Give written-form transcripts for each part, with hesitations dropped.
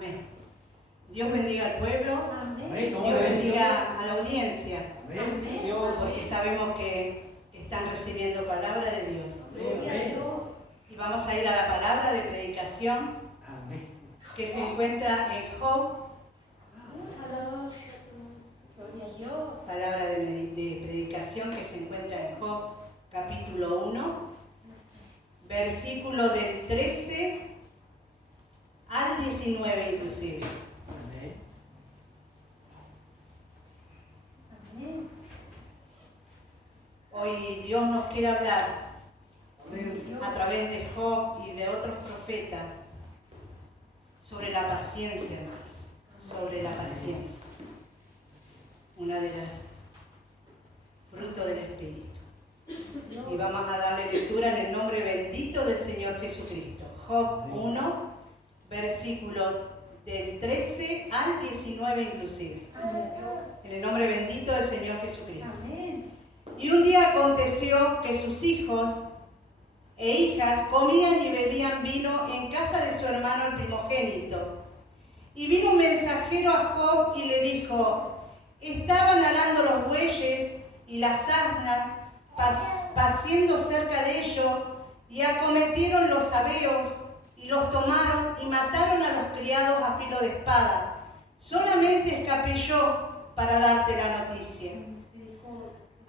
Amén. Dios bendiga al pueblo. Amén. Dios bendiga a la audiencia. Amén. Porque sabemos que están recibiendo palabra de Dios. Amén. Y vamos a ir a la palabra de predicación que se encuentra en Job. Palabra de predicación que se encuentra en Job, capítulo 1, versículo del 13 al 19 inclusive. Hoy Dios nos quiere hablar a través de Job y de otros profetas sobre la paciencia, hermanos, sobre la paciencia. Una de las frutos del Espíritu. Y vamos a darle lectura en el nombre bendito del Señor Jesucristo. Job 1, versículo del 13 al 19 inclusive. En el nombre bendito del Señor Jesucristo. Y un día aconteció que sus hijos e hijas comían y bebían vino en casa de su hermano el primogénito. Y vino un mensajero a Job y le dijo: estaban arando los bueyes y las asnas, paciendo cerca de ellos, y acometieron los sabeos, y los tomaron y mataron a los criados a filo de espada. Solamente escapé yo para darte la noticia.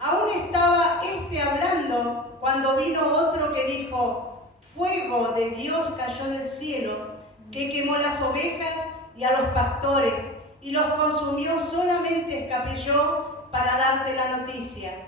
Aún estaba hablando cuando vino otro que dijo: fuego de Dios cayó del cielo, que quemó las ovejas y a los pastores, y los consumió. Solamente escapé yo para darte la noticia.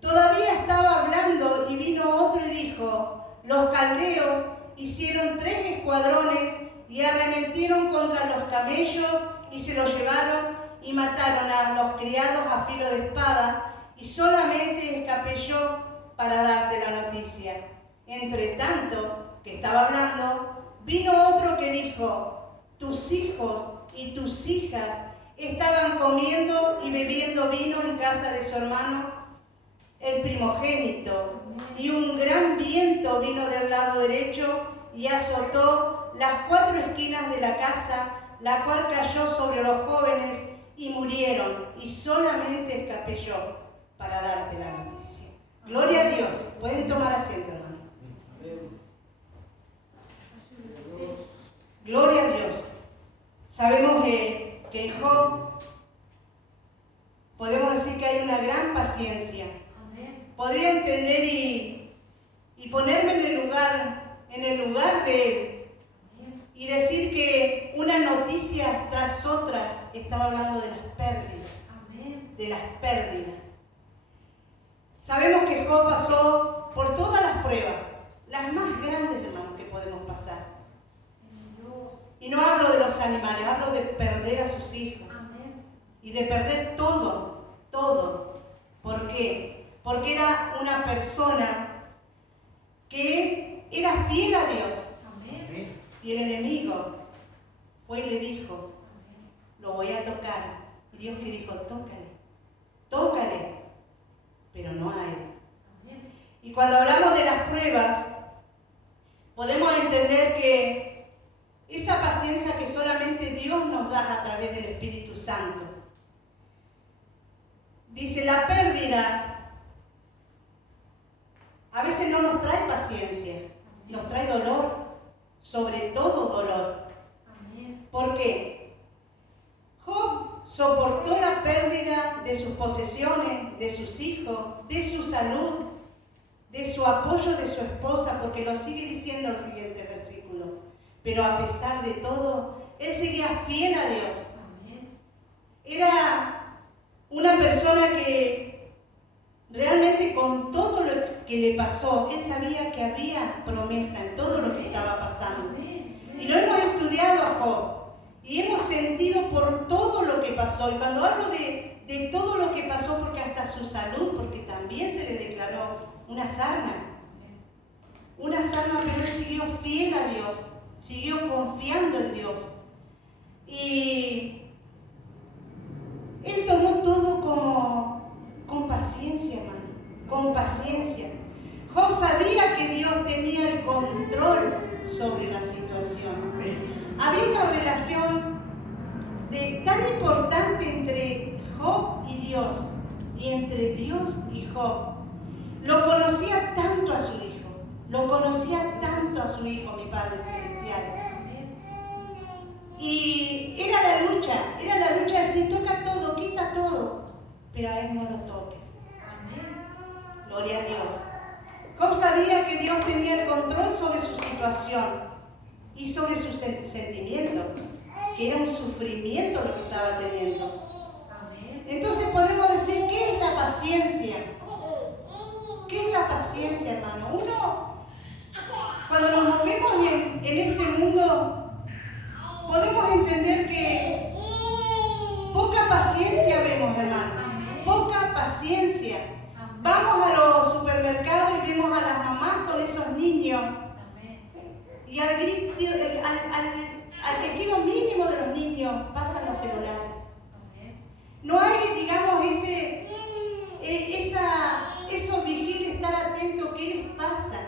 Todavía estaba hablando y vino otro y dijo: los caldeos hicieron 3 escuadrones y arremetieron contra los camellos y se los llevaron y mataron a los criados a filo de espada, y solamente escapé yo para darte la noticia. Entre tanto que estaba hablando, vino otro que dijo: tus hijos y tus hijas estaban comiendo y bebiendo vino en casa de su hermano el primogénito, y un gran viento vino del lado derecho y azotó las 4 esquinas de la casa, la cual cayó sobre los jóvenes y murieron, y solamente escapé yo para darte la noticia. Gloria a Dios. Pueden tomar asiento, hermano. Gloria a Dios. Sabemos que en Job podemos decir que hay una gran paciencia. Podría entender y ponerme en el lugar de él y decir que una noticia tras otras estaba hablando de las pérdidas. De las pérdidas. Sabemos que Job pasó por todas las pruebas, las más grandes, hermanos, que podemos pasar. Y no hablo de los animales, hablo de perder a sus hijos. Y de perder todo, todo. ¿Por qué? Porque era una persona que era fiel a Dios. Y el enemigo fue y le dijo: lo voy a tocar. Y Dios que dijo: tócale, pero no a él. Y cuando hablamos de las pruebas, podemos entender que esa paciencia que solamente Dios nos da a través del Espíritu Santo. Dice, la pérdida a veces no nos trae paciencia, nos trae dolor, sobre todo dolor. ¿Por qué? Job soportó la pérdida de sus posesiones, de sus hijos, de su salud, de su apoyo de su esposa, porque lo sigue diciendo el siguiente versículo. Pero a pesar de todo, él seguía fiel a Dios. Era una persona que realmente, con todo lo que le pasó, él sabía que había promesa en todo lo que estaba pasando. Y lo hemos estudiado a Job y hemos sentido por todo lo que pasó. Y cuando hablo de todo lo que pasó, porque hasta su salud, porque también se le declaró una sarna, pero él siguió fiel a Dios, siguió confiando en Dios. Y él tomó todo con paciencia, hermano, con paciencia. Job sabía que Dios tenía el control sobre la situación. Había una relación tan importante entre Job y Dios, y entre Dios y Job. Lo conocía tanto a su hijo, mi Padre Celestial. Y era la lucha de decir, toca todo, quita todo, pero a él no lo toques. Gloria a Dios. Job sabía que Dios tenía el control sobre su situación y sobre sus sentimientos, que era un sufrimiento lo que estaba teniendo. Entonces podemos decir, ¿qué es la paciencia? ¿Qué es la paciencia, hermano? Uno, cuando nos movemos en este mundo, podemos entender que poca paciencia vemos, hermano. Poca paciencia. Vamos a los supermercados y vemos a las mamás con esos niños. Y al quejido mínimo de los niños pasan los celulares. No hay, digamos, eso vigil de estar atento, ¿qué les pasa?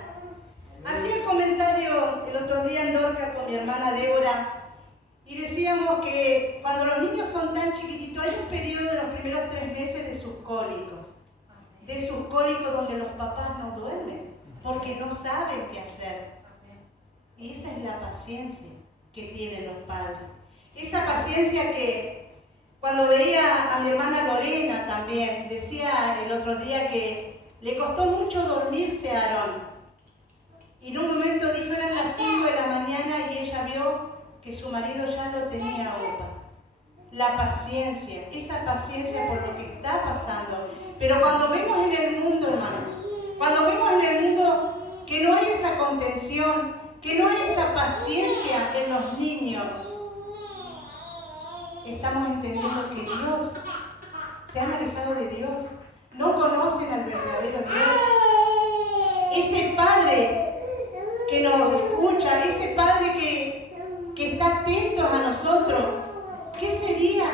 Hacía el comentario el otro día en Dorca con mi hermana Débora y decíamos que cuando los niños son tan chiquititos hay un periodo de los primeros 3 meses de sus cólicos donde los papás no duermen porque no saben qué hacer. Y esa es la paciencia que tienen los padres. Esa paciencia que cuando veía a mi hermana Lorena también, decía el otro día que le costó mucho dormirse a Aarón. Y en un momento dijo, eran las 5 de la mañana y ella vio que su marido ya lo tenía opa. La paciencia, esa paciencia por lo que está pasando. Pero cuando vemos en el mundo, hermano, cuando vemos en el mundo que no hay esa contención, que no hay esa paciencia en los niños, estamos entendiendo que Dios se han alejado de Dios, no conocen al verdadero Dios. Ese Padre que nos escucha, ese Padre que está atento a nosotros, ¿qué sería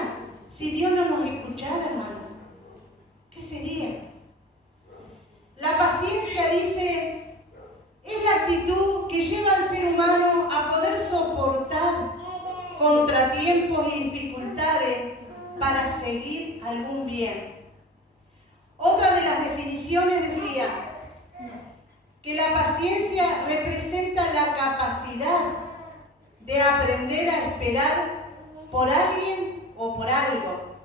si Dios no nos escuchara, hermano? ¿Qué sería? La paciencia, dice, es la actitud que lleva al ser humano a poder soportar contratiempos y dificultades para seguir algún bien. Otra de las definiciones decía que la paciencia representa la capacidad de aprender a esperar por alguien o por algo.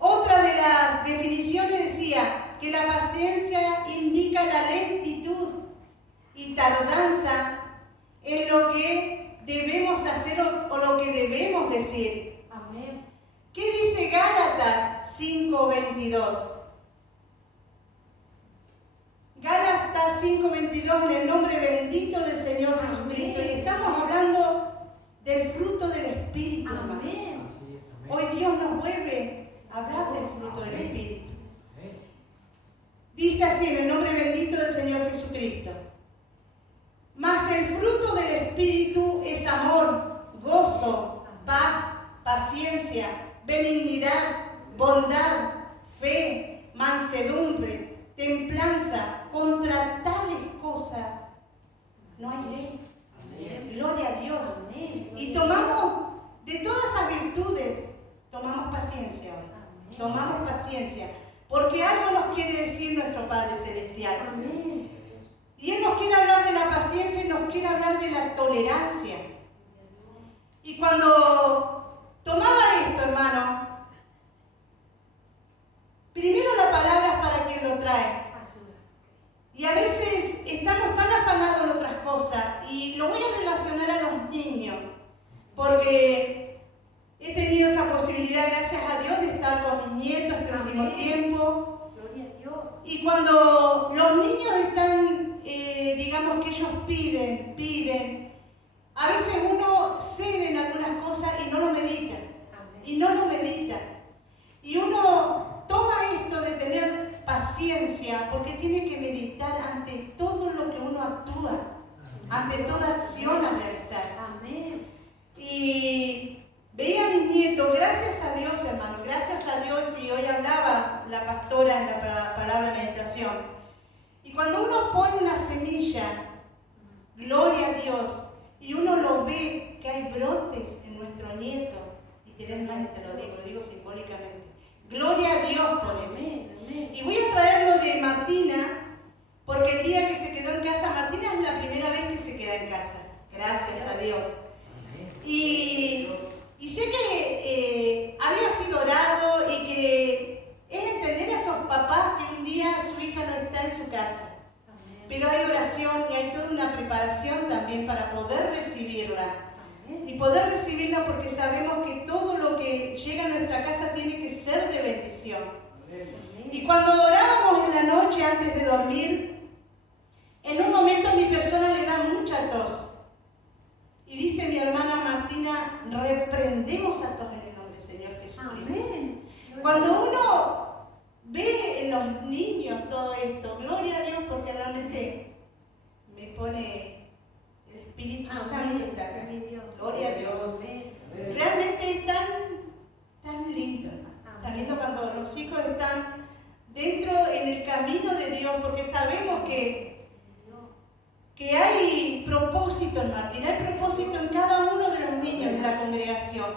Otra de las definiciones decía que la paciencia indica la lentitud y tardanza en lo que debemos hacer o lo que debemos decir. Amén. ¿Qué dice Gálatas 5:22? Gálatas 5:22, en el nombre bendito del Señor Jesucristo. Y estamos hablando del fruto del Espíritu, hermano. Amén. Hoy Dios nos vuelve a hablar del fruto del Espíritu. Dice así, en el nombre bendito del Señor Jesucristo. Mas el fruto del Espíritu es amor, gozo, paz, paciencia, benignidad, bondad, fe, mansedumbre, templanza. Contra tales cosas no hay ley. Gloria a Dios. Y tomamos de todas esas virtudes, tomamos paciencia hoy. Tomamos paciencia. Porque algo nos quiere decir nuestro Padre Celestial. Y Él nos quiere hablar de la paciencia y nos quiere hablar de la tolerancia. Y cuando tomaba esto, hermano, primero la palabra es para quien lo trae. Y a veces estamos tan afanados en otras cosas. Y lo voy a relacionar a los niños. Porque he tenido esa posibilidad, gracias a Dios, de estar con mis nietos este último tiempo. Gloria a Dios. Y cuando los niños están, digamos que ellos piden, a veces uno cede en algunas cosas y no lo medita. Y uno toma esto de tener paciencia porque tiene que meditar ante todo lo que uno actúa, ante toda acción a realizar. Amén. Y veía a mis nietos, gracias a Dios, hermano, gracias a Dios, y hoy hablaba la pastora en la palabra de meditación. Y cuando uno pone una semilla, gloria a Dios, y uno lo ve literalmente lo digo simbólicamente. Gloria a Dios por eso. Amén, amén. Y voy a traer lo de Martina, porque el día que se quedó en casa, Martina es la primera vez que se queda en casa. Gracias a Dios. Y sé que había sido orado y que es entender a esos papás que un día su hija no está en su casa. Amén. Pero hay oración y hay toda una preparación también para poder recibirla. Amén. Y poder recibirla porque sabemos que todo lo que llega a nuestra casa tiene que ser de bendición. Y cuando orábamos en la noche antes de dormir, en un momento a mi persona le da mucha tos. Y dice mi hermana Martina, reprendemos a tos en el nombre del Señor Jesucristo. Amén. Cuando uno ve en los niños todo esto, gloria a Dios porque realmente me pone el Espíritu Santo está acá. Gloria a Dios. Realmente es tan lindo, hermano. Tan lindo cuando los hijos están dentro en el camino de Dios, porque sabemos que hay propósito en Martín, hay propósito en cada uno de los niños de la congregación.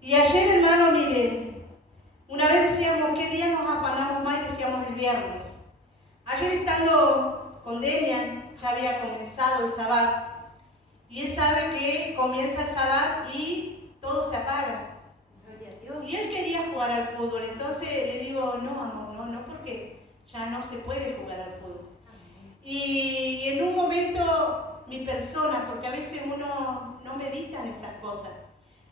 Y ayer, hermano, miren, una vez decíamos, ¿qué día nos afanamos más? Y decíamos el viernes. Ayer estando con Demian, ya había comenzado el Sabbat, y él sabe que comienza el Sabbat y todo se apaga. Y él quería jugar al fútbol, entonces le digo, no, amor, no, porque ya no se puede jugar al fútbol. Y en un momento mi persona, porque a veces uno no medita en esas cosas,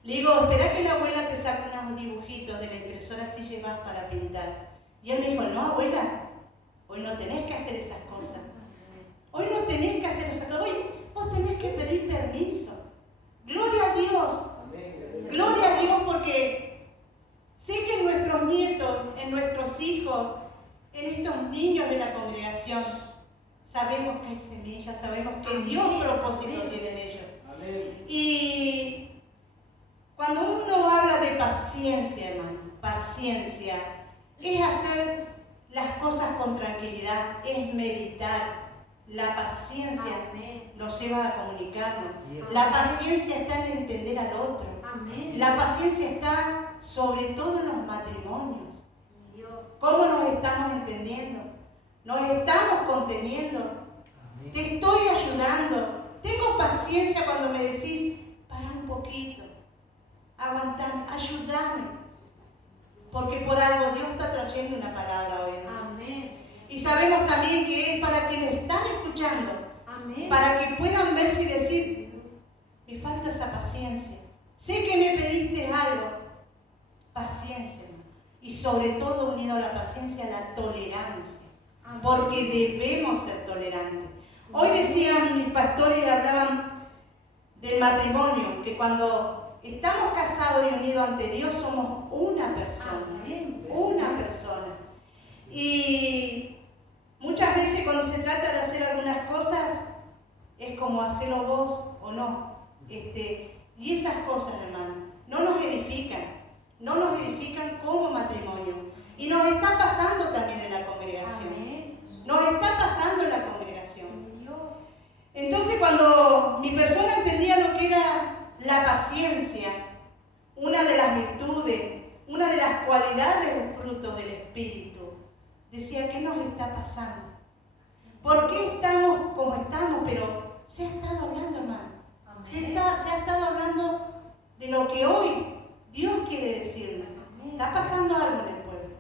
le digo, espera que la abuela te saque unos dibujitos de la impresora si llevas para pintar. Y él me dijo, no, abuela, hoy no tenés que hacer esas cosas. Hoy no tenés que hacer esas cosas. Hoy vos tenés que pedir permiso. Gloria a Dios. Gloria a Dios porque sé que en nuestros nietos, en nuestros hijos, en estos niños de la congregación, sabemos que hay semillas, sabemos que Dios propósito tiene en ellos. Y cuando uno habla de paciencia, hermano, paciencia, es hacer las cosas con tranquilidad, es meditar. La paciencia nos lleva a comunicarnos. La paciencia está en entender al otro. La paciencia está sobre todo en los matrimonios. ¿Cómo nos estamos entendiendo? ¿Nos estamos conteniendo? Te estoy ayudando. Tengo paciencia cuando me decís, para un poquito, aguantame, ayúdame. Porque por algo Dios está trayendo una palabra hoy. Amén. Y sabemos también que es para quienes están escuchando, Amén. para que puedan verse y decir, me falta esa paciencia. Sé que me pediste algo. Paciencia, hermano. Y sobre todo unido a la paciencia, la tolerancia. Amén. Porque debemos ser tolerantes. Hoy decían mis pastores, hablaban del matrimonio, que cuando estamos casados y unidos ante Dios somos una persona. Amén. Una persona. Y muchas veces cuando se trata de hacer algunas cosas, es como hacerlo vos o no. Y esas cosas, hermano, no nos edifican como matrimonio. Y nos está pasando también en la congregación. Amén. Nos está pasando en la congregación. Entonces cuando mi persona entendía lo que era la paciencia, una de las virtudes, una de las cualidades o frutos del Espíritu, decía, ¿qué nos está pasando? ¿Por qué estamos como estamos? Pero se ha estado hablando, hermano. Se ha estado hablando de lo que hoy Dios quiere decirnos. Está pasando algo en el pueblo.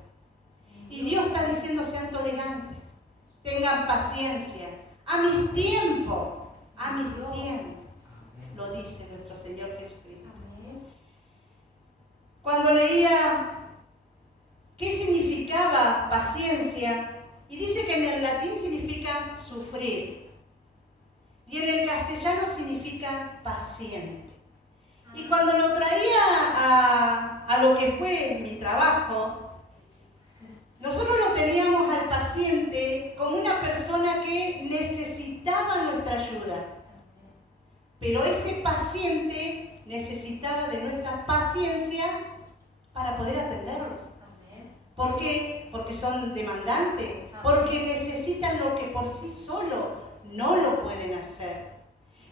Y Dios está diciendo, sean tolerantes, tengan paciencia. A mis tiempos, lo dice nuestro Señor Jesucristo. Cuando leía qué significaba paciencia, y dice que en el latín significa sufrir, y en el castellano significa paciente. Y cuando lo traía a lo que fue mi trabajo, nosotros lo teníamos al paciente como una persona que necesitaba nuestra ayuda. Pero ese paciente necesitaba de nuestra paciencia para poder atenderlos. ¿Por qué? Porque son demandantes, porque necesitan lo que por sí solo no lo pueden hacer.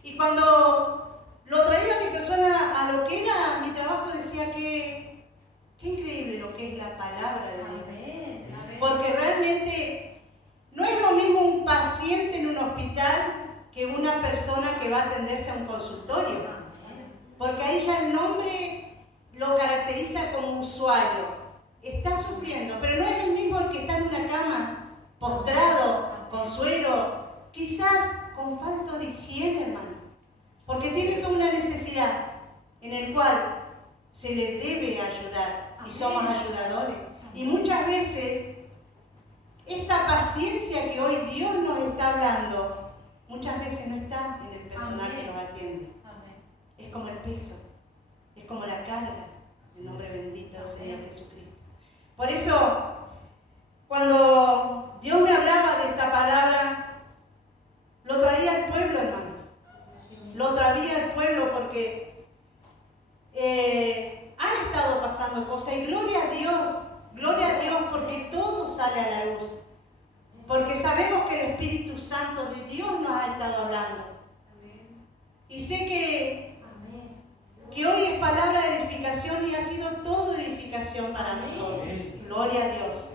Y cuando lo traía mi persona a lo que era mi trabajo, decía, que es la palabra de Dios. Amén. Porque realmente no es lo mismo un paciente en un hospital que una persona que va a atenderse a un consultorio. Porque ahí ya el nombre lo caracteriza como usuario. Está sufriendo, pero no es el mismo el que está en una cama, postrado, con suero, quizás con falta de higiene, hermano. Porque tiene toda una necesidad en el cual se le debe ayudar y somos ayudadores. Y muchas veces esta paciencia que hoy Dios nos está hablando, muchas veces no está en el personal que nos atiende. Es como el peso, es como la carga, en nombre bendito del Señor Jesucristo. Por eso, cuando Dios me hablaba de esta palabra, lo traía al pueblo, hermanos. Lo traía al pueblo porque han estado pasando cosas y gloria a Dios porque todo sale a la luz. Porque sabemos que el Espíritu Santo de Dios nos ha estado hablando. Y sé que hoy es palabra de edificación y ha sido todo edificación para nosotros. Gloria a Dios.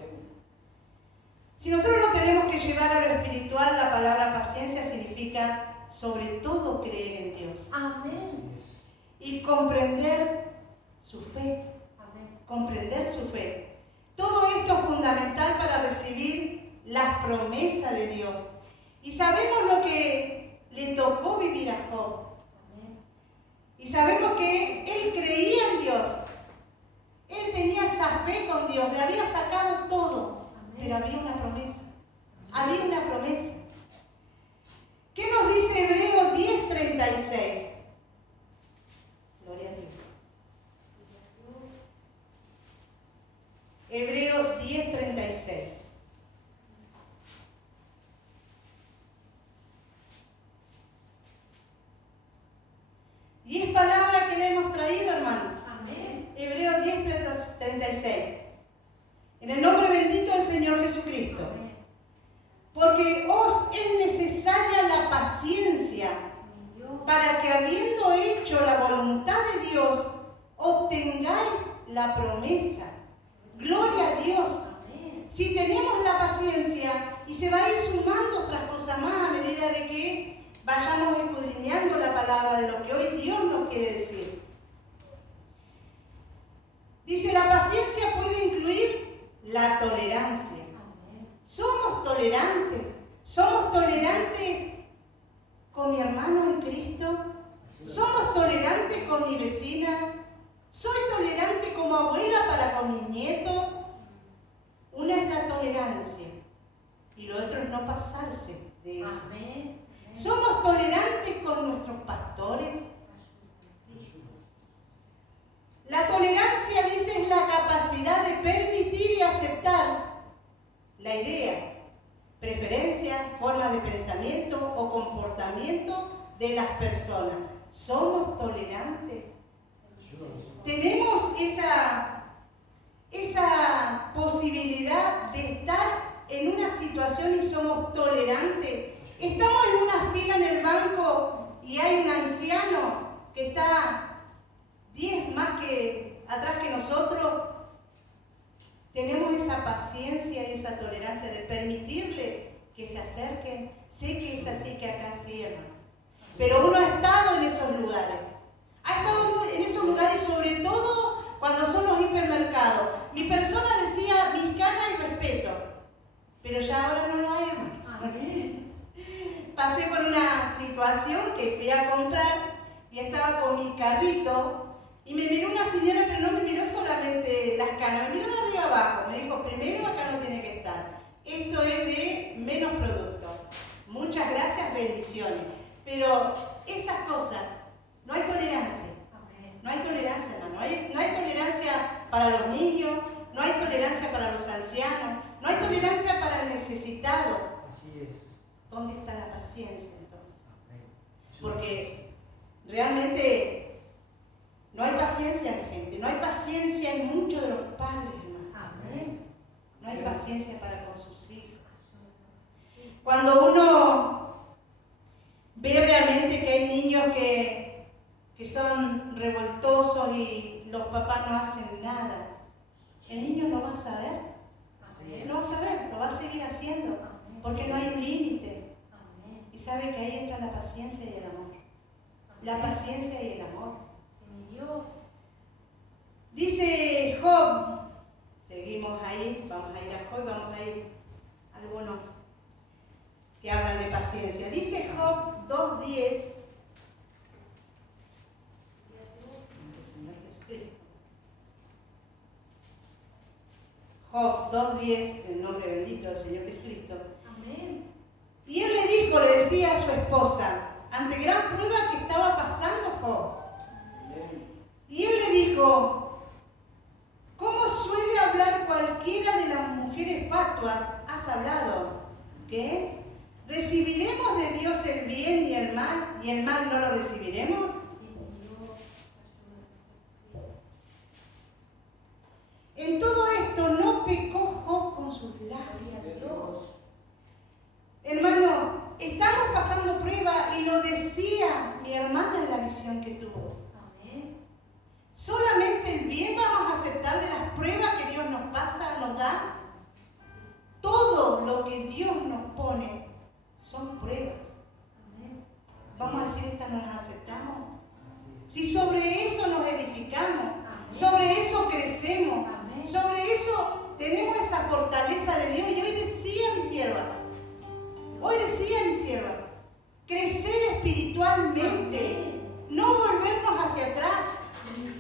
Si nosotros lo tenemos que llevar a lo espiritual, la palabra paciencia significa sobre todo creer en Dios. Y comprender su fe. Comprender su fe. Todo esto es fundamental para recibir las promesas de Dios. Y sabemos lo que le tocó vivir a Job. Y sabemos que él creía en Dios. Él tenía esa fe con Dios. Le había sacado todo. Pero había una promesa. Había una promesa. ¿Qué nos dice Hebreos 10:36? Gloria a Dios. Hebreos 10:36. Y es palabra que le hemos traído, hermano. Hebreos 10:36. En el nombre bendito del Señor Jesucristo. Porque os es necesaria la paciencia para que habiendo hecho la voluntad de Dios, obtengáis la promesa. Gloria a Dios. Si tenemos la paciencia y se va a ir sumando otras cosas más a medida de que vayamos escudriñando la palabra de lo que hoy Dios nos quiere decir. Dice, la paciencia puede incluir la tolerancia. Somos tolerantes. Somos tolerantes con mi hermano en Cristo. Somos tolerantes con mi vecina. Soy tolerante como abuela para con mis nietos. Una es la tolerancia y lo otro es no pasarse de eso. Somos tolerantes con nuestros pastores. La tolerancia, dice, es la capacidad de permitir y aceptar la idea, preferencia, forma de pensamiento o comportamiento de las personas. Somos tolerantes. Tenemos esa posibilidad de estar en una situación y somos tolerantes. Estamos en una fila en el banco y hay un anciano que está 10 más que atrás que nosotros. Tenemos esa paciencia y esa tolerancia de permitirle que se acerquen. Sé que es así que acá cierran. Pero uno ha estado en esos lugares. Ha estado en esos lugares, sobre todo cuando son los hipermercados. Mi persona decía mexicana y respeto. Pero ya ahora no lo hay, hermanos. Pasé por una situación que fui a comprar y estaba con mi carrito. Y me miró una señora, pero no me miró solamente las canas, me miró de arriba abajo. Me dijo, primero acá no tiene que estar. Esto es de menos producto. Muchas gracias, bendiciones. Pero esas cosas, no hay tolerancia. No hay tolerancia, hermano. No hay tolerancia para los niños, no hay tolerancia para los ancianos, no hay tolerancia para el necesitado. Así es. ¿Dónde está la paciencia entonces? Porque realmente no hay paciencia en la gente, no hay paciencia en muchos de los padres, hermano. No hay paciencia para con sus hijos. Cuando uno ve realmente que hay niños que son revoltosos y los papás no hacen nada, el niño no va a saber, no va a saber, lo va a seguir haciendo, porque no hay un límite. Y sabe que ahí entra la paciencia y el amor. La paciencia y el amor. Dice Job, seguimos ahí, vamos a ir a Job, vamos a ir a algunos que hablan de paciencia. Dice Job 2:10. Job 2:10, en el nombre bendito del Señor Jesucristo. Amén. Y él le dijo, le decía a su esposa, ante gran prueba que estaba pasando Job. Y él le dijo, ¿cómo suele hablar cualquiera de las mujeres fatuas? Has hablado. ¿Qué? ¿Recibiremos de Dios el bien y el mal no lo recibiremos? En todo esto no pecó Job con sus labios. Hermano, estamos pasando prueba y lo decía mi hermana en la visión que tuvo. Solamente el bien vamos a aceptar de las pruebas que Dios nos pasa, nos da. Todo lo que Dios nos pone son pruebas. Vamos a decir, esta no las aceptamos. Si sobre eso nos edificamos, sobre eso crecemos, sobre eso tenemos esa fortaleza de Dios. Y hoy decía mi sierva, crecer espiritualmente, no volvernos hacia atrás.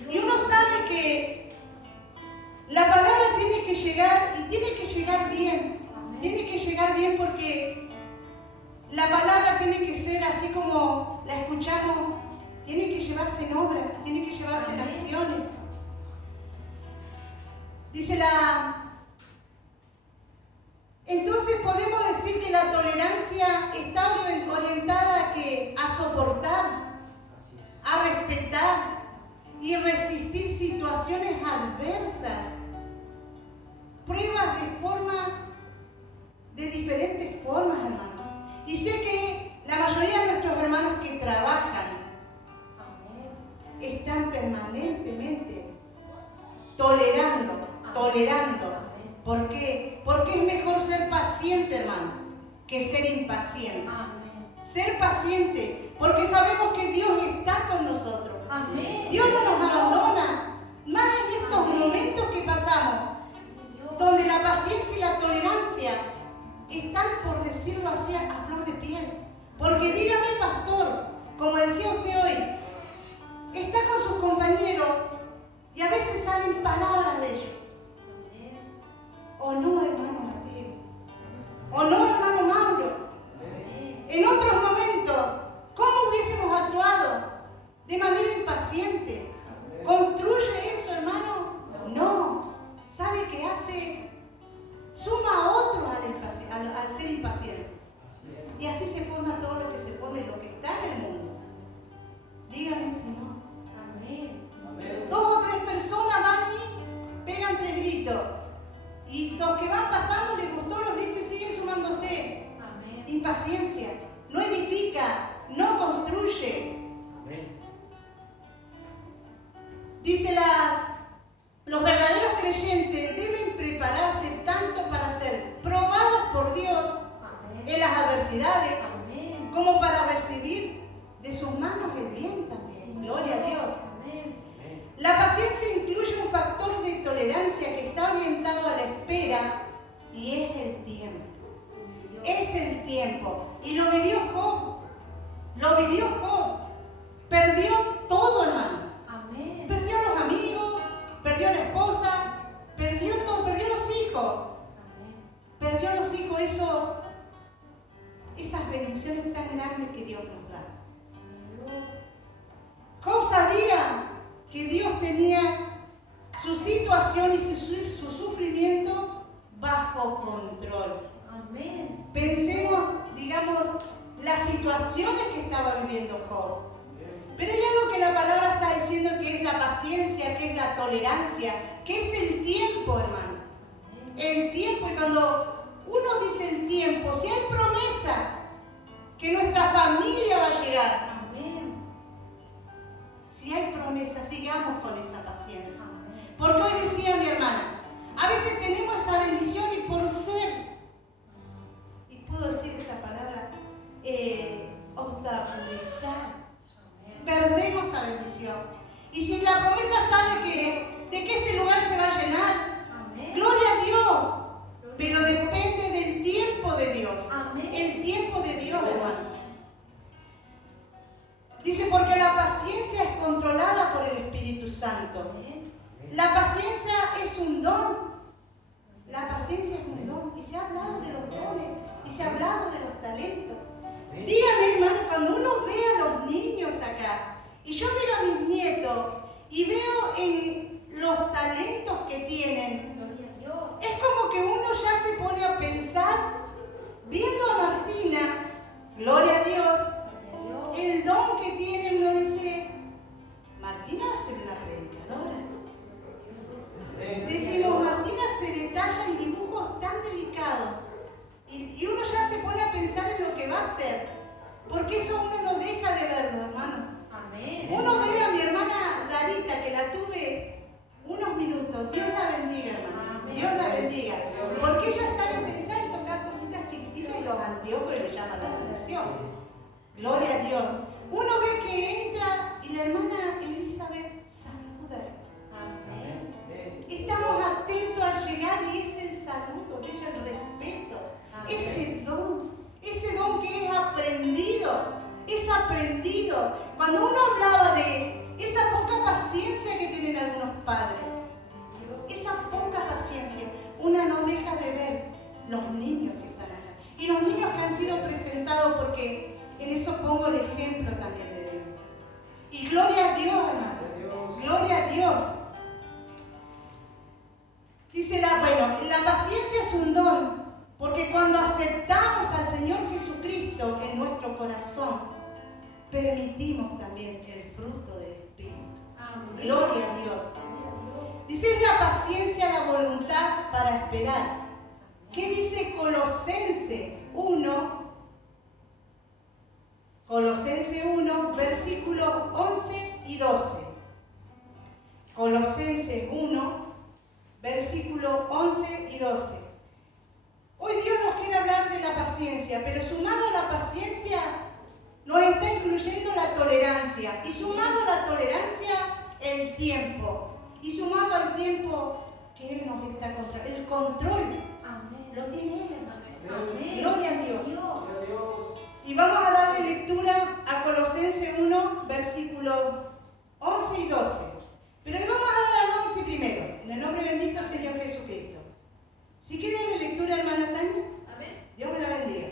Y uno sabe que la palabra tiene que llegar y tiene que llegar bien. Tiene que llegar bien porque la palabra tiene que ser así como la escuchamos, tiene que llevarse en obra, tiene que llevarse en acciones. Dice entonces podemos decir que la tolerancia está orientada a soportar, a respetar y resistir situaciones adversas, pruebas de diferentes formas, hermanos. Y sé que la mayoría de nuestros hermanos que trabajan están permanentemente tolerando. ¿Por qué? Porque es mejor ser paciente, hermano, que ser impaciente. Ser paciente, porque sabemos que Dios está con nosotros. Dios no nos abandona. Más en estos momentos que pasamos, donde la paciencia y la tolerancia están, por decirlo así, a flor de piel. Porque dígame, pastor, como decía usted hoy, está con sus compañeros y a veces salen palabras de ellos. O no, hermano Mateo. O no, hermano Mauro. En otros momentos, ¿cómo hubiésemos actuado? De manera impaciente. ¿Construye eso, hermano? No. ¿Sabe qué hace? Suma a otros al ser impaciente. Y así se forma todo lo que se forma y lo que está en el mundo. Díganme si no. Dos o tres personas van y pegan 3 gritos. Y los que van pasando les gustó los gritos y siguen sumándose. Impaciencia. No edifica, no construye. Dice los verdaderos creyentes deben prepararse tanto para ser probados por Dios en las adversidades como para recibir de sus manos el bien también. Gloria a Dios. La paciencia incluye un factor de tolerancia que está orientado a la espera y es el tiempo. Es el tiempo. Y lo vivió Job. Perdió todo, hermano. Perdió a los amigos, perdió a la esposa, perdió todo, perdió los hijos. Perdió a los hijos, esas bendiciones tan grandes que Dios nos da. Job sabía que Dios tenía su situación y su sufrimiento bajo control. Pensemos, digamos, las situaciones que estaba viviendo Job. Pero hay algo que la palabra está diciendo que es la paciencia, que es la tolerancia, que es el tiempo, hermano. El tiempo, y cuando uno dice el tiempo, si hay promesa que nuestra familia va a llegar, si hay promesa, sigamos con esa paciencia. Porque hoy decía mi hermana, A veces tenemos esa bendición y por ser, y puedo decir esta palabra, obstaculizar, perdemos esa bendición. Y si la promesa está de que este lugar se va a llenar, gloria a Dios, pero depende del tiempo de Dios. El tiempo de Dios, hermano. Dice, porque la paciencia es controlada por el Espíritu Santo. La paciencia es un don. La paciencia es un don. Y se ha hablado de los dones. Y se ha hablado de los talentos. Dígame, hermano, cuando uno ve a los niños acá, y yo miro a mis nietos, y veo en los talentos que tienen, es como que uno ya se pone a pensar, viendo a Martina, gloria a Dios, el don que tiene, uno dice, Martina va a ser una predicadora. Decimos, Martina se detalla en dibujos tan delicados. Y uno ya se pone a pensar en lo que va a hacer. Porque eso uno no deja de verlo, hermano. Uno ve a mi hermana Darita, que la tuve unos minutos. Dios la bendiga, hermano. Dios la bendiga. Porque ella estaba interesada en tocar cositas chiquititas y los anteojos le llaman la atención. Gloria a Dios. Uno ve que entra y la hermana Elizabeth saluda. Estamos atentos a llegar y es el saludo, es el respeto, ese don que es aprendido. Cuando uno hablaba de esa poca paciencia que tienen algunos padres, esa poca paciencia, una no deja de ver los niños que están acá. Y los niños que han sido presentados, porque en eso pongo el ejemplo también de Dios. Y gloria a Dios, hermano. Gloria a Dios. Dice la paciencia es un don, porque cuando aceptamos al Señor Jesucristo en nuestro corazón, permitimos también el fruto del Espíritu. Amén. Gloria a Dios. Dice, es la paciencia, la voluntad para esperar. ¿Qué dice Colosenses 1? Colosenses 1, versículos 11 y 12. Colosenses 1, versículos 11 y 12. Hoy Dios nos quiere hablar de la paciencia, pero sumado a la paciencia nos está incluyendo la tolerancia. Y sumado a la tolerancia, el tiempo. Y sumado al tiempo que Él nos está controlando. El control. Amén. Lo tiene Él, hermano. Amén. Gloria a Dios. Y vamos a darle lectura a Colosenses 1, versículos 11 y 12. Pero le vamos a dar al 11 primero, en el nombre bendito del Señor Jesucristo. Si quieren la lectura, hermana Tania, amén. Dios me la bendiga.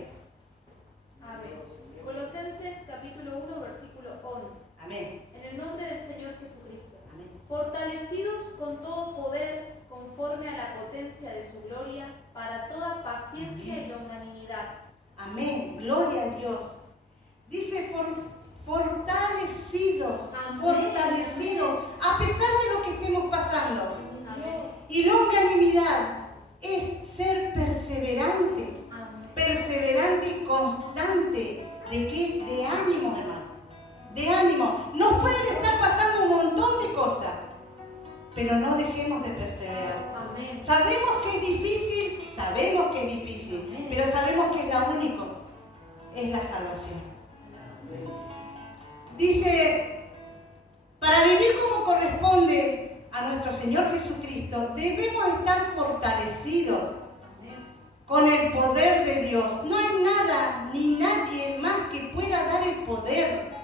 Amén. Colosenses capítulo 1, versículo 11. Amén. En el nombre del Señor Jesucristo. Amén. Fortalecidos con todo poder, conforme a la potencia de su gloria, para toda paciencia amén. Y longanimidad. Amén. Gloria a Dios. Dice fortalecidos. Amén. Fortalecidos. A pesar de lo que estemos pasando. Amén. Y longanimidad es ser perseverante. Amén. Perseverante y constante. ¿De qué? De ánimo, hermano. De ánimo. Nos pueden estar pasando un montón de cosas, pero no dejemos de perseverar. Amén. Sabemos que es difícil, amén. Pero sabemos que es la única, es la salvación. Amén. Dice, para vivir como corresponde a nuestro Señor Jesucristo, debemos estar fortalecidos con el poder de Dios. No hay nada ni nadie más que pueda dar el poder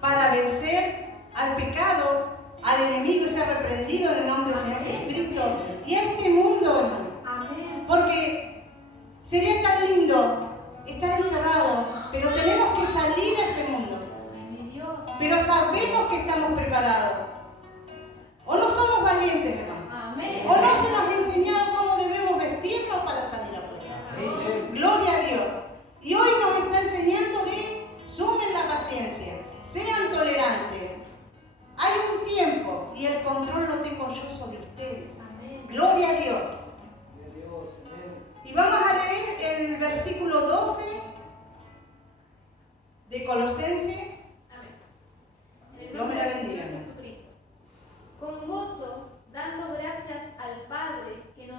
para vencer al pecado, al enemigo y ser reprendido en el nombre del Señor Jesucristo y a este mundo, hermano. Amén. Porque sería tan lindo estar encerrados, pero tenemos que salir a ese mundo. Pero sabemos que estamos preparados. O no somos valientes, hermano. Amén. O no se nos ha enseñado cómo debemos vestirnos para salir afuera. Amén. Gloria a Dios. Y hoy nos está enseñando de sumen la paciencia, sean tolerantes. Hay un tiempo y el control lo tengo yo sobre ustedes. Amén. Gloria a Dios. Y vamos a leer el versículo 12 de Colosenses. Dios me la bendiga. Jesucristo. Con gozo, dando gracias al Padre que nos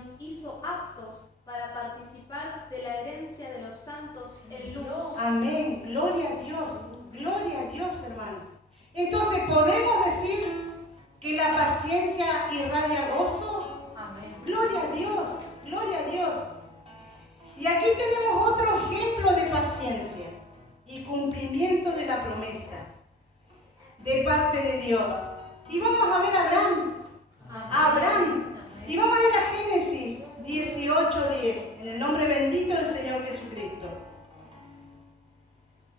Y vamos a ver a Abraham. A Abraham. Y vamos a ir a Génesis 18:10, en el nombre bendito del Señor Jesucristo.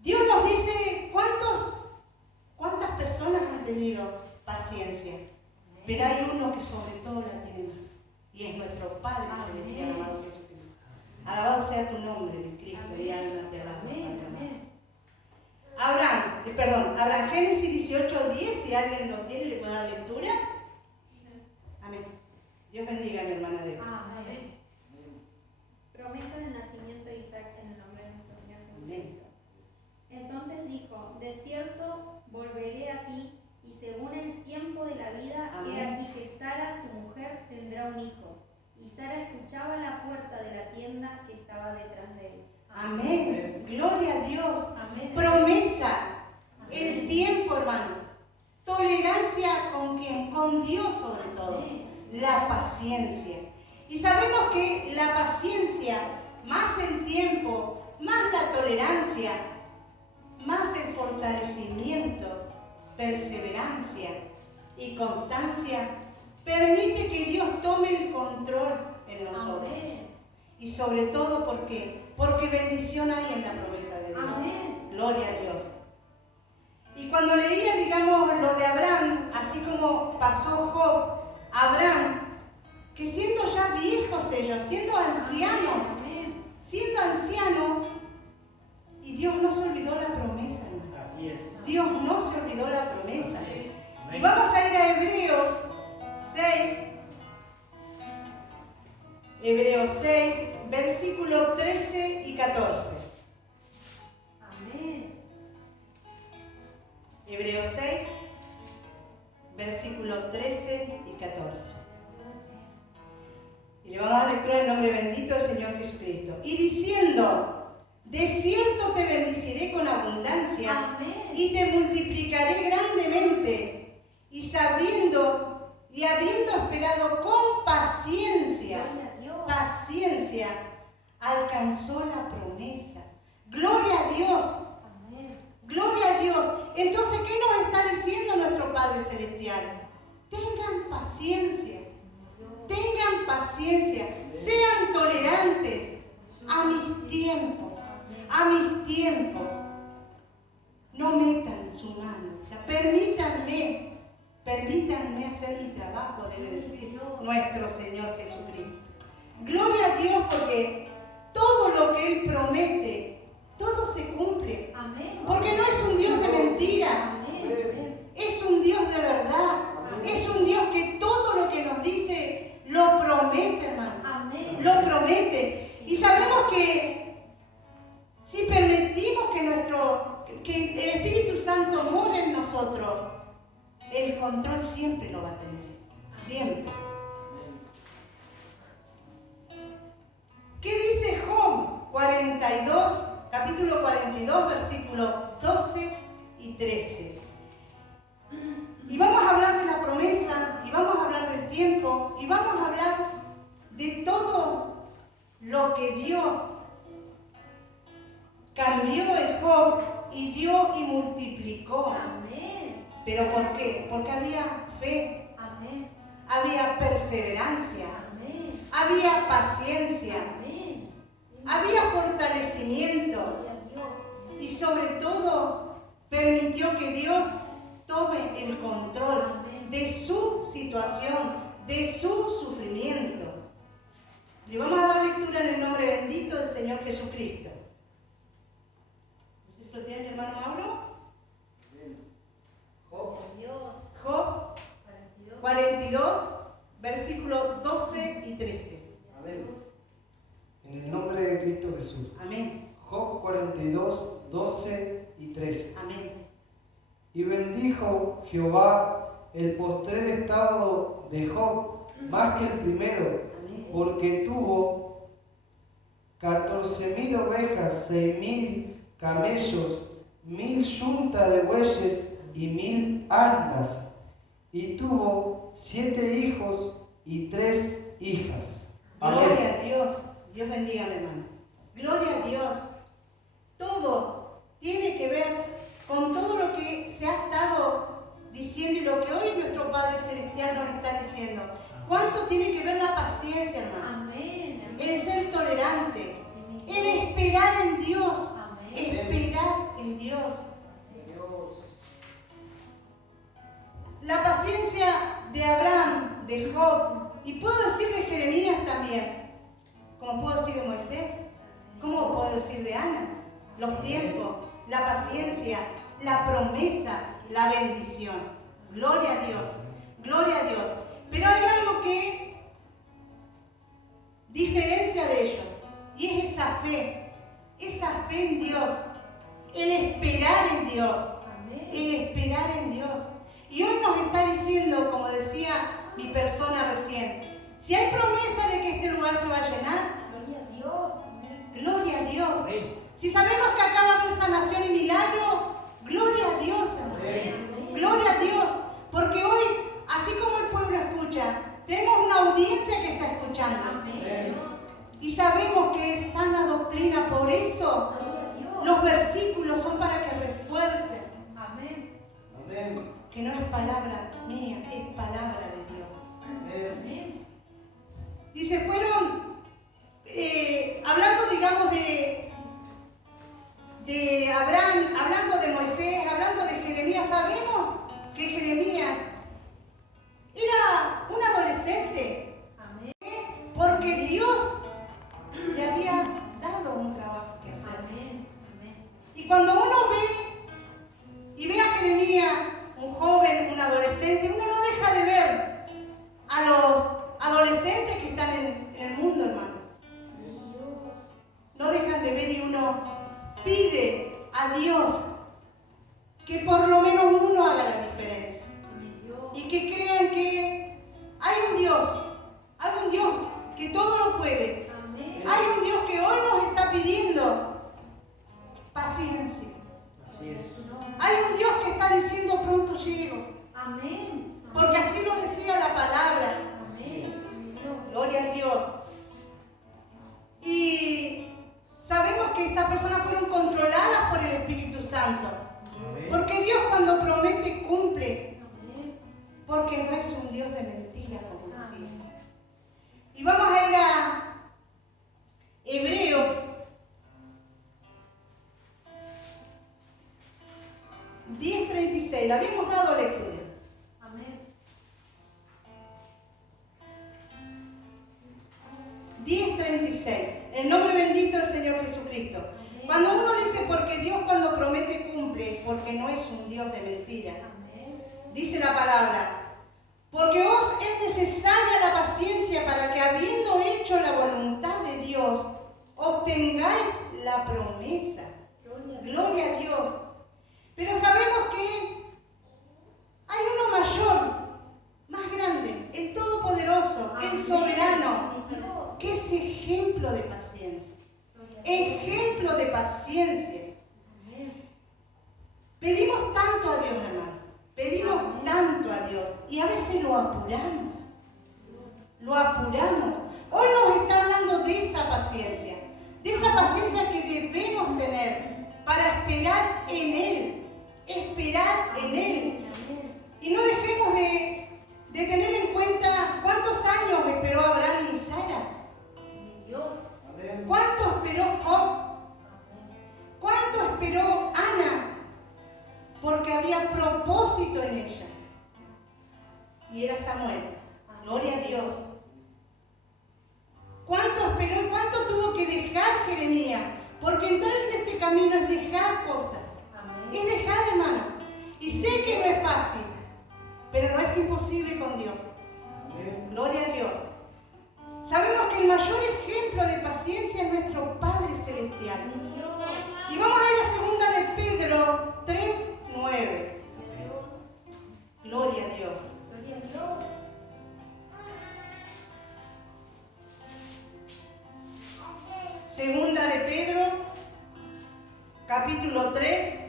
Dios nos dice cuántas personas han tenido paciencia, pero hay uno que sobre todo la tiene más, y es nuestro Padre Celestial, amado Jesucristo. Alabado sea tu nombre, mi Cristo, mi alma te alaba. Abraham, Génesis 18:10, si alguien lo tiene, le puede dar lectura. Amén. Dios bendiga a mi hermana de Amén. Promesa del nacimiento de Isaac en el nombre de nuestro Señor Jesucristo. Entonces dijo, de cierto volveré a ti, y según el tiempo de la vida, Amén. he aquí que Sara, tu mujer, tendrá un hijo. Y Sara escuchaba la puerta de la tienda que estaba detrás de él. Amén. Gloria a Dios. Amén. Promesa. El tiempo, hermano. Tolerancia con quién? Con Dios sobre todo. La paciencia. Y sabemos que la paciencia, más el tiempo, más la tolerancia, más el fortalecimiento, perseverancia y constancia, permite que Dios tome el control en nosotros. Amén. Y sobre todo, ¿por qué? Porque bendición hay en la promesa de Dios. Amén. Gloria a Dios. Y cuando leía, digamos, lo de Abraham, así como pasó Job, Abraham, que siendo ya viejos ellos, siendo ancianos, y Dios no se olvidó la promesa, hermano. Así es. Dios no se olvidó la promesa. Así es. Y Amén. vamos a ir a Hebreos 6, versículos 13 y 14. Amén. Hebreos 6, versículos 13 y 14. Y le vamos a dar lectura en el nombre bendito del Señor Jesucristo. Y diciendo, de cierto te bendeciré con abundancia Amén. y te multiplicaré grandemente. Y habiendo esperado con paciencia, alcanzó la promesa. Gloria a Dios. Amén. Gloria a Dios. Entonces, ¿qué nos está diciendo nuestro Padre Celestial? Tengan paciencia. Tengan paciencia. Sean tolerantes a mis tiempos. A mis tiempos. No metan su mano. O sea, permítanme hacer mi trabajo, debe decir nuestro Señor Jesucristo. Gloria a Dios, porque todo lo que Él promete, todo se cumple. Amén. Porque no es un Dios de mentira, Amén. es un Dios de verdad. Es un Dios que todo lo que nos dice lo promete, hermano. Amén. Lo promete. Y sabemos que si permitimos que el Espíritu Santo more en nosotros, el control siempre lo va a tener. Siempre. ¿Qué dice Job 42, capítulo 42, versículos 12 y 13? Y vamos a hablar de la promesa, y vamos a hablar del tiempo, y vamos a hablar de todo lo que Dios cambió en Job y dio y multiplicó. Amén. ¿Pero por qué? Porque había fe, Amén. había perseverancia, Amén. había paciencia, Amén. había fortalecimiento Gloria a Dios. y sobre todo permitió que Dios tome el control de su situación, de su sufrimiento. Le vamos a dar lectura en el nombre bendito del Señor Jesucristo. No sé si lo tiene mi hermano Mauro. Dios. Job 42. 42, versículos 12 y 13. Amén. En el nombre de Cristo Jesús. Amén. Job 42, 12 y 13. Amén. Y bendijo Jehová el postrer estado de Job más que el primero, Amén. porque tuvo 14,000 ovejas, 6,000 camellos, 1,000 yuntas de bueyes y 1,000 asnas, y tuvo 7 hijos y 3 hijas. Amén. Gloria a Dios. Dios bendiga, mi hermano. Gloria a Dios. Todo tiene que ver con todo lo que se ha estado diciendo y lo que hoy nuestro nuestro Padre Celestial nos está diciendo. ¿Cuánto tiene que ver la paciencia, hermano? Amén. En ser tolerante, en esperar en Dios, Amén. esperar en Dios. La paciencia de Abraham, de Job, y puedo decir de Jeremías también, como puedo decir de Moisés, como puedo decir de Ana, los tiempos, la paciencia, la promesa, la bendición. Gloria a Dios, gloria a Dios. Pero hay algo que diferencia de ellos, y es esa fe en Dios, el esperar en Dios, el esperar en Dios. Y hoy nos está diciendo, como decía mi persona recién, si hay promesa de que este lugar se va a llenar, Gloria a Dios. Amén. gloria a Dios. Amén. Si sabemos que acá va a haber sanación y milagro, gloria a Dios, hermano. Amén. Gloria a Dios. Porque hoy, así como el pueblo escucha, tenemos una audiencia que está escuchando. Amén. Y sabemos que es sana doctrina, por eso Gloria a Dios. los versículos son para que refuercen. Amén. Amén. Que no es palabra mía, es palabra de Dios. Amén. Dice, fueron, hablando, digamos, de Abraham, hablando de Moisés, hablando de Jeremías, sabemos que Jeremías era un adolescente, Amén. porque Dios le había dado un trabajo que hacer. Amén. Amén. Y cuando uno ve a Jeremías, un joven, un adolescente, uno no deja de ver a los adolescentes que están en el mundo, hermano. No dejan de ver, y uno pide a Dios que por lo menos uno haga la diferencia. Amén. Dios. Y que crean que hay un Dios que todo lo puede. Amén. Hay un Dios que hoy nos está pidiendo paciencia. Así es. Hay un Dios que está diciendo pronto llego. Amén. Porque así lo decía la palabra. Amén. Dios. Gloria a Dios. Y sabemos que estas personas fueron controladas por el Espíritu Santo. Amén. Porque Dios cuando promete cumple. Amén. Porque no es un Dios de mentira, como decía. Amén. Y vamos a ir a Hebreos 10:36. Le habíamos dado lectura. Amén. 10:36. El nombre bendito del Señor Jesucristo. Amén. Cuando uno dice porque Dios cuando promete cumple, porque no es un Dios de mentira. Amén. Dice la palabra, porque os es necesaria la paciencia para que habiendo hecho la voluntad de Dios, obtengáis la promesa. Gloria a Dios. Pero sabemos que hay uno mayor, más grande, el Todopoderoso, el Amén. Soberano, Dios. que es ejemplo de paciencia. Gloria a Dios. Ejemplo de paciencia. Amén. Pedimos tanto a Dios, hermano. Pedimos tanto a Dios. Y a veces lo apuramos. Lo apuramos. Hoy nos está hablando de esa paciencia. De esa paciencia que debemos tener para esperar en Él. Esperar en Él. Amén. Y no dejemos de tener en cuenta cuántos años esperó Abraham y Sara. Dios. Amén. ¿Cuánto esperó Job? Amén. ¿Cuánto esperó Ana? Porque había propósito en ella. Y era Samuel. Gloria a Dios. ¿Cuánto esperó y cuánto tuvo que dejar Jeremías? Porque entrar en este camino es dejar cosas. Amén. Es dejar, hermano. Y sé que no es fácil, pero no es imposible con Dios. Amén. Gloria a Dios. Sabemos que el mayor ejemplo de paciencia es nuestro Padre Celestial. Y vamos a ir a segunda de Pedro 3:9. Gloria a Dios. Gloria a Dios. Segunda de Pedro, capítulo 3,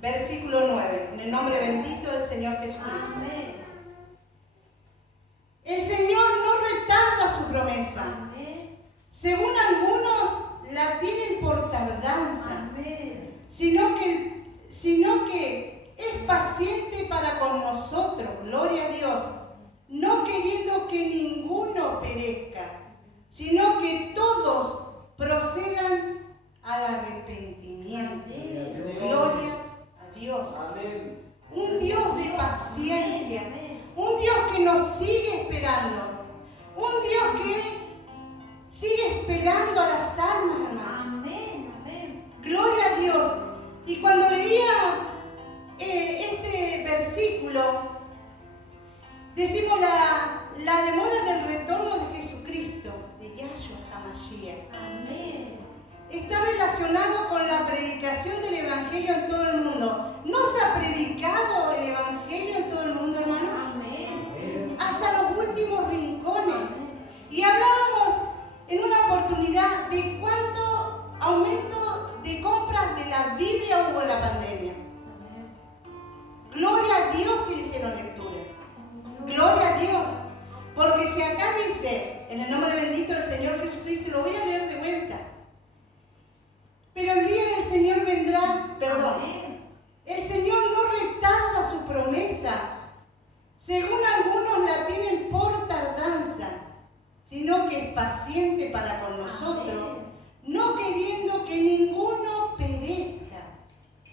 versículo 9. En el nombre bendito del Señor Jesucristo. Amén. El Señor no retarda su promesa. Amén. Según algunos la tienen por tardanza, Amén. sino que es paciente para con nosotros. Gloria a Dios. que ninguno perezca, sino que todos procedan al arrepentimiento. Gloria a Dios. Amén. Un Dios de paciencia, un Dios que nos sigue esperando, un Dios que sigue esperando a las almas, hermano. Amén, amén. Gloria a Dios. Y cuando leía este versículo, decimos la demora del retorno de Jesucristo, de Yahshua HaMashiach. Amén. Está relacionado con la predicación del Evangelio en todo el mundo. ¿No se ha predicado el Evangelio en todo el mundo, hermano? Amén. Hasta los últimos rincones. Y hablábamos en una oportunidad de cuánto aumento de compras de la Biblia hubo en la pandemia. Gloria a Dios si le hicieron lectura. Gloria a Dios. Porque si acá dice, en el nombre bendito del Señor Jesucristo, lo voy a leer de vuelta. Pero el día del Señor vendrá, el Señor no retarda su promesa, según algunos la tienen por tardanza, sino que es paciente para con nosotros, no queriendo que ninguno perezca,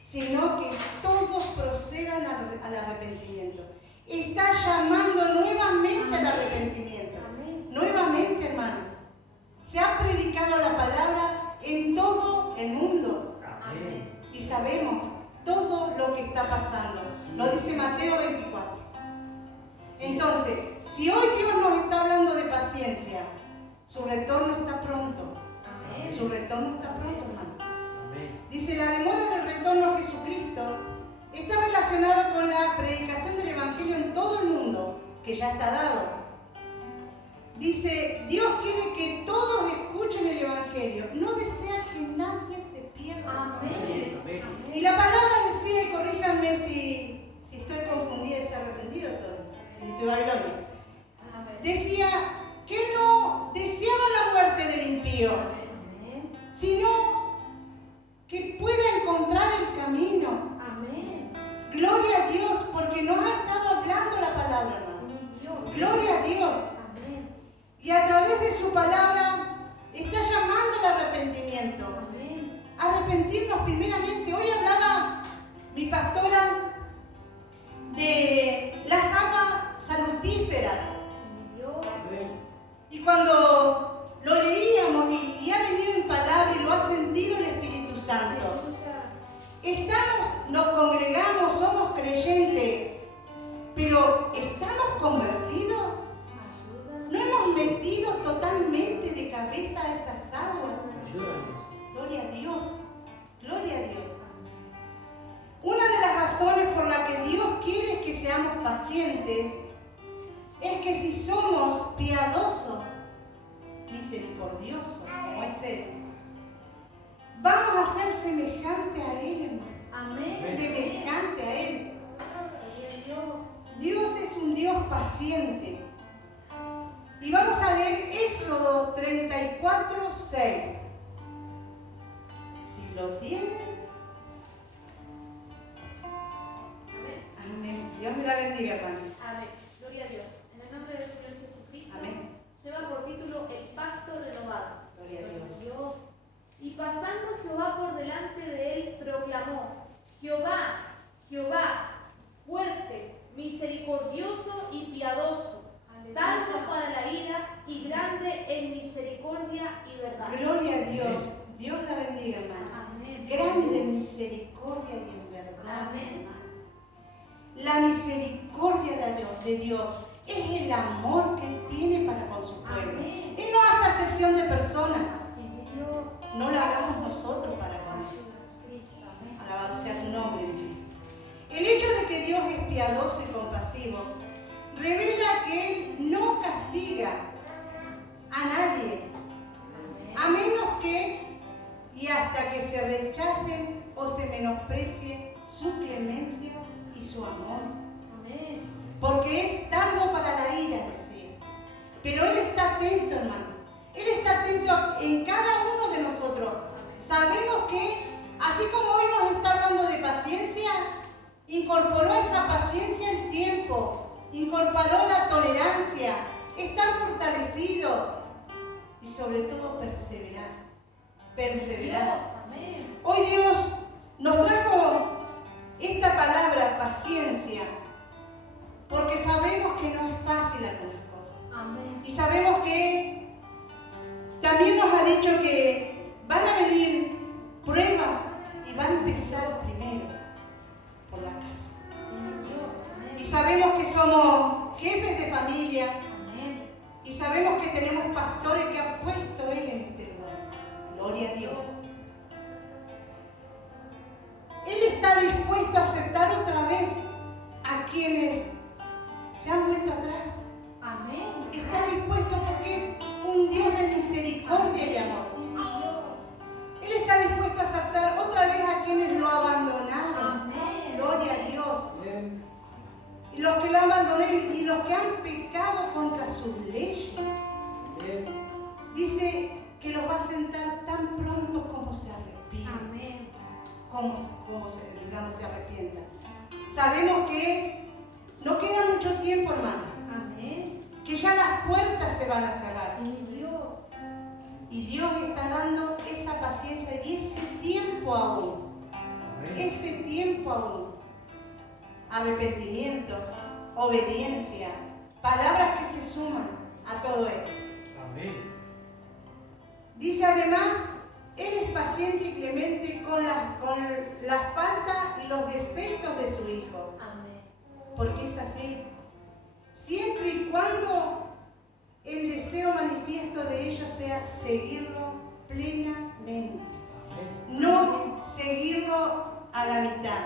sino que todos procedan al arrepentimiento. Está llamando nuevamente al arrepentimiento. Nuevamente, hermano. Se ha predicado la palabra en todo el mundo. Amén. Y sabemos todo lo que está pasando. Lo dice Mateo 24. Entonces, si hoy Dios nos está hablando de paciencia, su retorno está pronto. Su retorno está pronto, hermano. Amén. Dice, la demora del retorno a Jesucristo está relacionada con la predicación del Evangelio en todo el mundo, que ya está dado. Dice, Dios quiere que todos escuchen el Evangelio, no desea que nadie se pierda. Amén. Amén. Y la palabra decía, y corríjanme si estoy confundida y se ha arrepentido todo, Espíritu de Babilonia. Decía que no deseaba la muerte del impío, sino que pueda encontrar el camino. Amén. Gloria a Dios, porque nos ha estado hablando la palabra, hermano. Gloria a Dios. Amén. Y a través de su palabra está llamando al arrepentimiento. Amén. Arrepentirnos primeramente. Hoy hablaba mi pastora de las aguas salutíferas. Amén. Y cuando lo leíamos y ha venido en palabra y lo ha sentido el Espíritu Santo, nos congregamos, somos creyentes, pero ¿estamos convertidos? ¿No hemos metido totalmente de cabeza a esas aguas? Ayúdanos. Gloria a Dios, gloria a Dios. Una de las razones por las que Dios quiere que seamos pacientes es que si somos piadosos, misericordiosos, como es Él, vamos a ser semejantes a Él, hermano. Amén. Semejante a Él. Dios es un Dios paciente. Y vamos a leer Éxodo 34, 6. Si lo tienen. Amén. Dios me la bendiga, hermano. Amén. Gloria a Dios. En el nombre del Señor Jesucristo. Amén. Lleva por título El Pacto Renovado. Gloria a Dios. Y pasando Jehová por delante de él, proclamó: Jehová, Jehová, fuerte, misericordioso y piadoso, tardo para la ira y grande en misericordia y verdad. Gloria a Dios. Dios la bendiga, hermano. Amén. Grande en misericordia y en verdad. Amén. Hermano. La misericordia de Dios es el amor que Él tiene para con su pueblo. Amén. Él no hace acepción de personas. Así es, Dios. No la hagamos nosotros para con Él. Cristo. Amén. Alabado sea tu nombre, Dios. El hecho de que Dios es piadoso y compasivo revela que Él no castiga a nadie, a menos que y hasta que se rechacen o se menosprecie su clemencia y su amor. Amén. Porque es tardo para la ira, decía. Pero Él está atento, hermano. Él está atento en cada uno de nosotros. Sabemos que, así como hoy nos está hablando de paciencia, incorporó a esa paciencia el tiempo, incorporó la tolerancia, estar fortalecido y sobre todo perseverar. Perseverar. Dios, amén. Hoy Dios nos trajo esta palabra, paciencia, porque sabemos que no es fácil algunas cosas. Amén. Y sabemos que también nos ha dicho que van a venir pruebas y van a empezar primero por la casa. Sí, Dios, amén. Y sabemos que somos jefes de familia Amén. y sabemos que tenemos pastores que han puesto Él en este lugar. Gloria a Dios. Él está dispuesto a aceptar otra vez a quienes se han vuelto atrás. Amén. Está dispuesto porque es un Dios de misericordia y amor. Él está dispuesto a aceptar otra vez a quienes lo abandonaron. Amén. Gloria a Dios. Amén. Y los que lo abandonaron y los que han pecado contra sus leyes. Amén. Dice que los va a sentar tan pronto como se arrepientan. Amén. Como se arrepientan. Sabemos que no queda mucho tiempo, hermano. Amén. Que ya las puertas se van a cerrar. Sí, Dios. Y Dios está dando esa paciencia y ese tiempo aún. Amén. Ese tiempo aún. Arrepentimiento, obediencia, palabras que se suman a todo esto. Amén. Dice además, Él es paciente y clemente con las faltas y los defectos de su Hijo. Amén. Porque es así. Siempre y cuando el deseo manifiesto de ellos sea seguirlo plenamente. Amén. No seguirlo a la mitad.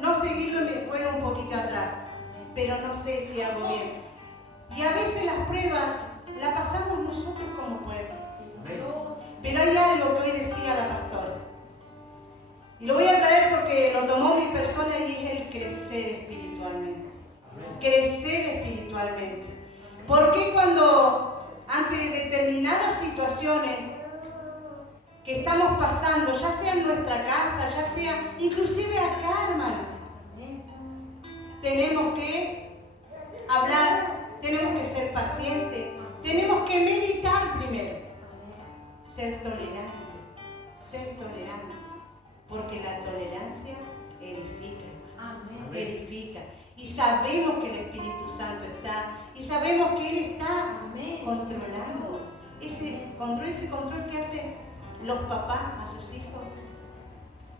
No seguirlo y me vuelvo un poquito atrás. Pero no sé si hago bien. Y a veces las pruebas las pasamos nosotros como pueblo. Sí, Dios. Pero hay algo que hoy decía la pastora. Y lo voy a traer porque lo tomó mi persona y es el crecer espiritualmente. Amén. Crecer espiritualmente. ¿Por qué cuando ante determinadas situaciones que estamos pasando, ya sea en nuestra casa, ya sea inclusive acá, hermanos, Amén. tenemos que hablar, tenemos que ser pacientes, tenemos que meditar primero, ser tolerante, porque la tolerancia edifica, Amén. edifica. Y sabemos que el Espíritu Santo está, y sabemos que Él está Amén. controlando. Ese control que hacen los papás a sus hijos.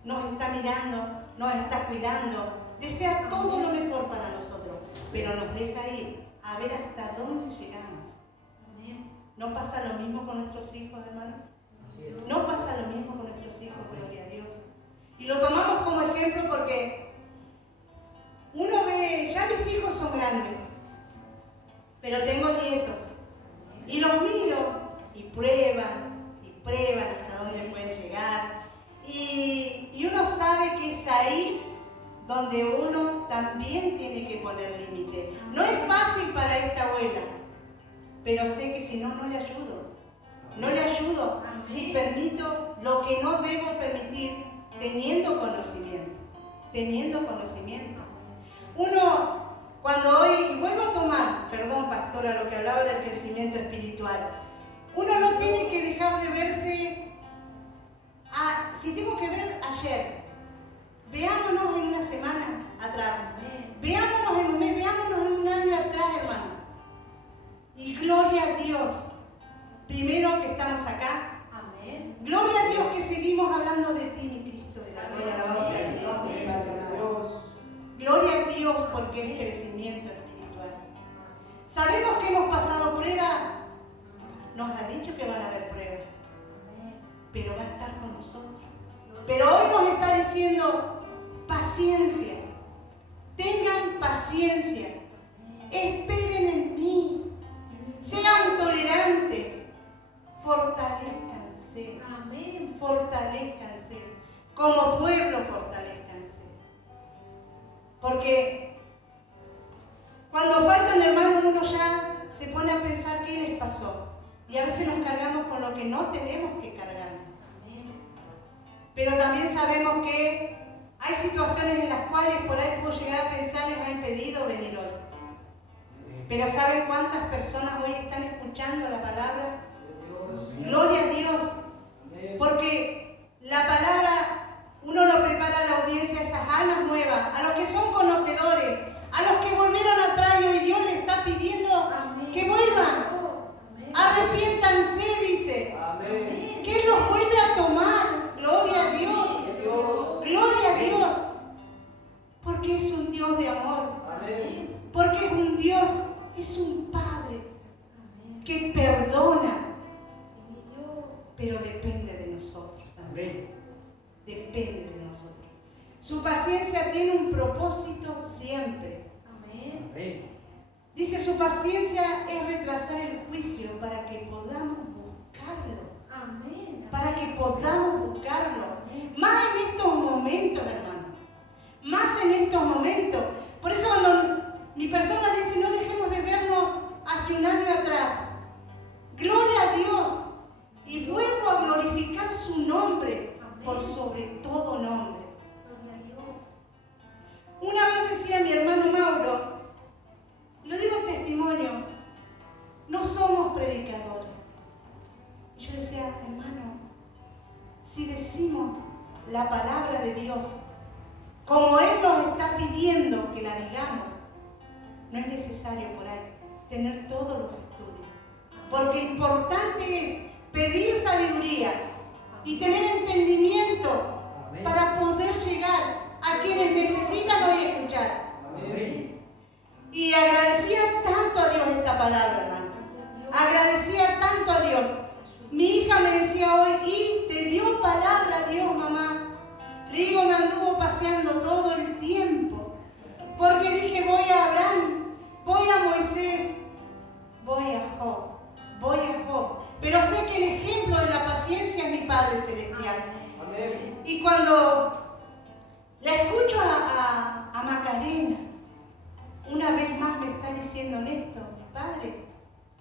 Nos está mirando, nos está cuidando, desea todo lo mejor para nosotros, pero nos deja ir a ver hasta dónde llegamos. Amén. ¿No pasa lo mismo con nuestros hijos, hermano? Así es. No pasa lo mismo con nuestros hijos, gloria a Dios. Y lo tomamos como ejemplo porque uno ve, ya mis hijos son grandes, pero tengo nietos. Y los miro y prueban hasta dónde pueden llegar. Y uno sabe que es ahí donde uno también tiene que poner límite. No es fácil para esta abuela, pero sé que si no, no le ayudo. No le ayudo si permito lo que no debo permitir, teniendo conocimiento. Teniendo conocimiento. Uno, cuando hoy, y vuelvo a tomar, perdón pastora, lo que hablaba del crecimiento espiritual, uno no tiene que dejar de verse, si tengo que ver ayer, veámonos en una semana atrás, veámonos en un mes, veámonos en un año atrás, hermano. Y gloria a Dios, primero que estamos acá, Amén. gloria a Dios que seguimos hablando de ti, mi Cristo, de la gloria, alabado sea el nombre del Padre amado. Dios. Gloria a Dios porque es crecimiento espiritual. Sabemos que hemos pasado pruebas, nos ha dicho que van a haber pruebas, pero va a estar con nosotros. Pero hoy nos está diciendo paciencia, tengan paciencia, esperen en mí, sean tolerantes, fortalezcanse, Amén. fortalezcanse, como pueblo fortalezcanse. Porque cuando faltan hermanos uno ya se pone a pensar qué les pasó. Y a veces nos cargamos con lo que no tenemos que cargar. Pero también sabemos que hay situaciones en las cuales por ahí puedo llegar a pensar les ha impedido venir hoy. Pero ¿saben cuántas personas hoy están escuchando la palabra? Gloria a Dios. Porque la palabra, uno lo prepara a la audiencia, a esas almas nuevas, a los que son conocedores, a los que volvieron atrás y hoy Dios les está pidiendo que vuelvan. Arrepiéntanse, dice. Que Él los vuelve a tomar. Gloria a Dios. Gloria a Dios. Porque es un Dios de amor. Porque es un Dios, es un Padre que perdona. Pero depende de nosotros también. Depende de nosotros. Su paciencia tiene un propósito siempre. Dice, su paciencia es retrasar el juicio para que podamos buscarlo. Para que podamos buscarlo. Más en estos momentos, hermano. Más en estos momentos. Por eso cuando mi persona dice, no dejemos de vernos hacia un año atrás. Gloria a Dios. Y vuelvo a glorificar su nombre por sobre todo nombre. Una vez decía mi hermano Mauro, lo digo testimonio, no somos predicadores. Y yo decía, hermano, si decimos la palabra de Dios, como Él nos está pidiendo que la digamos, no es necesario por ahí tener todos los estudios. Porque importante es pedir sabiduría y tener entendimiento para poder llegar a quienes necesitan hoy escuchar. Y agradecía tanto a Dios esta palabra, hermano. Agradecía tanto a Dios. Mi hija me decía hoy, y te dio palabra a Dios, mamá. Le digo, me anduvo paseando todo el tiempo. Porque dije, voy a Abraham, voy a Moisés, voy a Job, voy a Job. Pero sé que el ejemplo de la paciencia es mi Padre Celestial. Y cuando la escucho a Macarena, una vez más me está diciendo Néstor, Padre,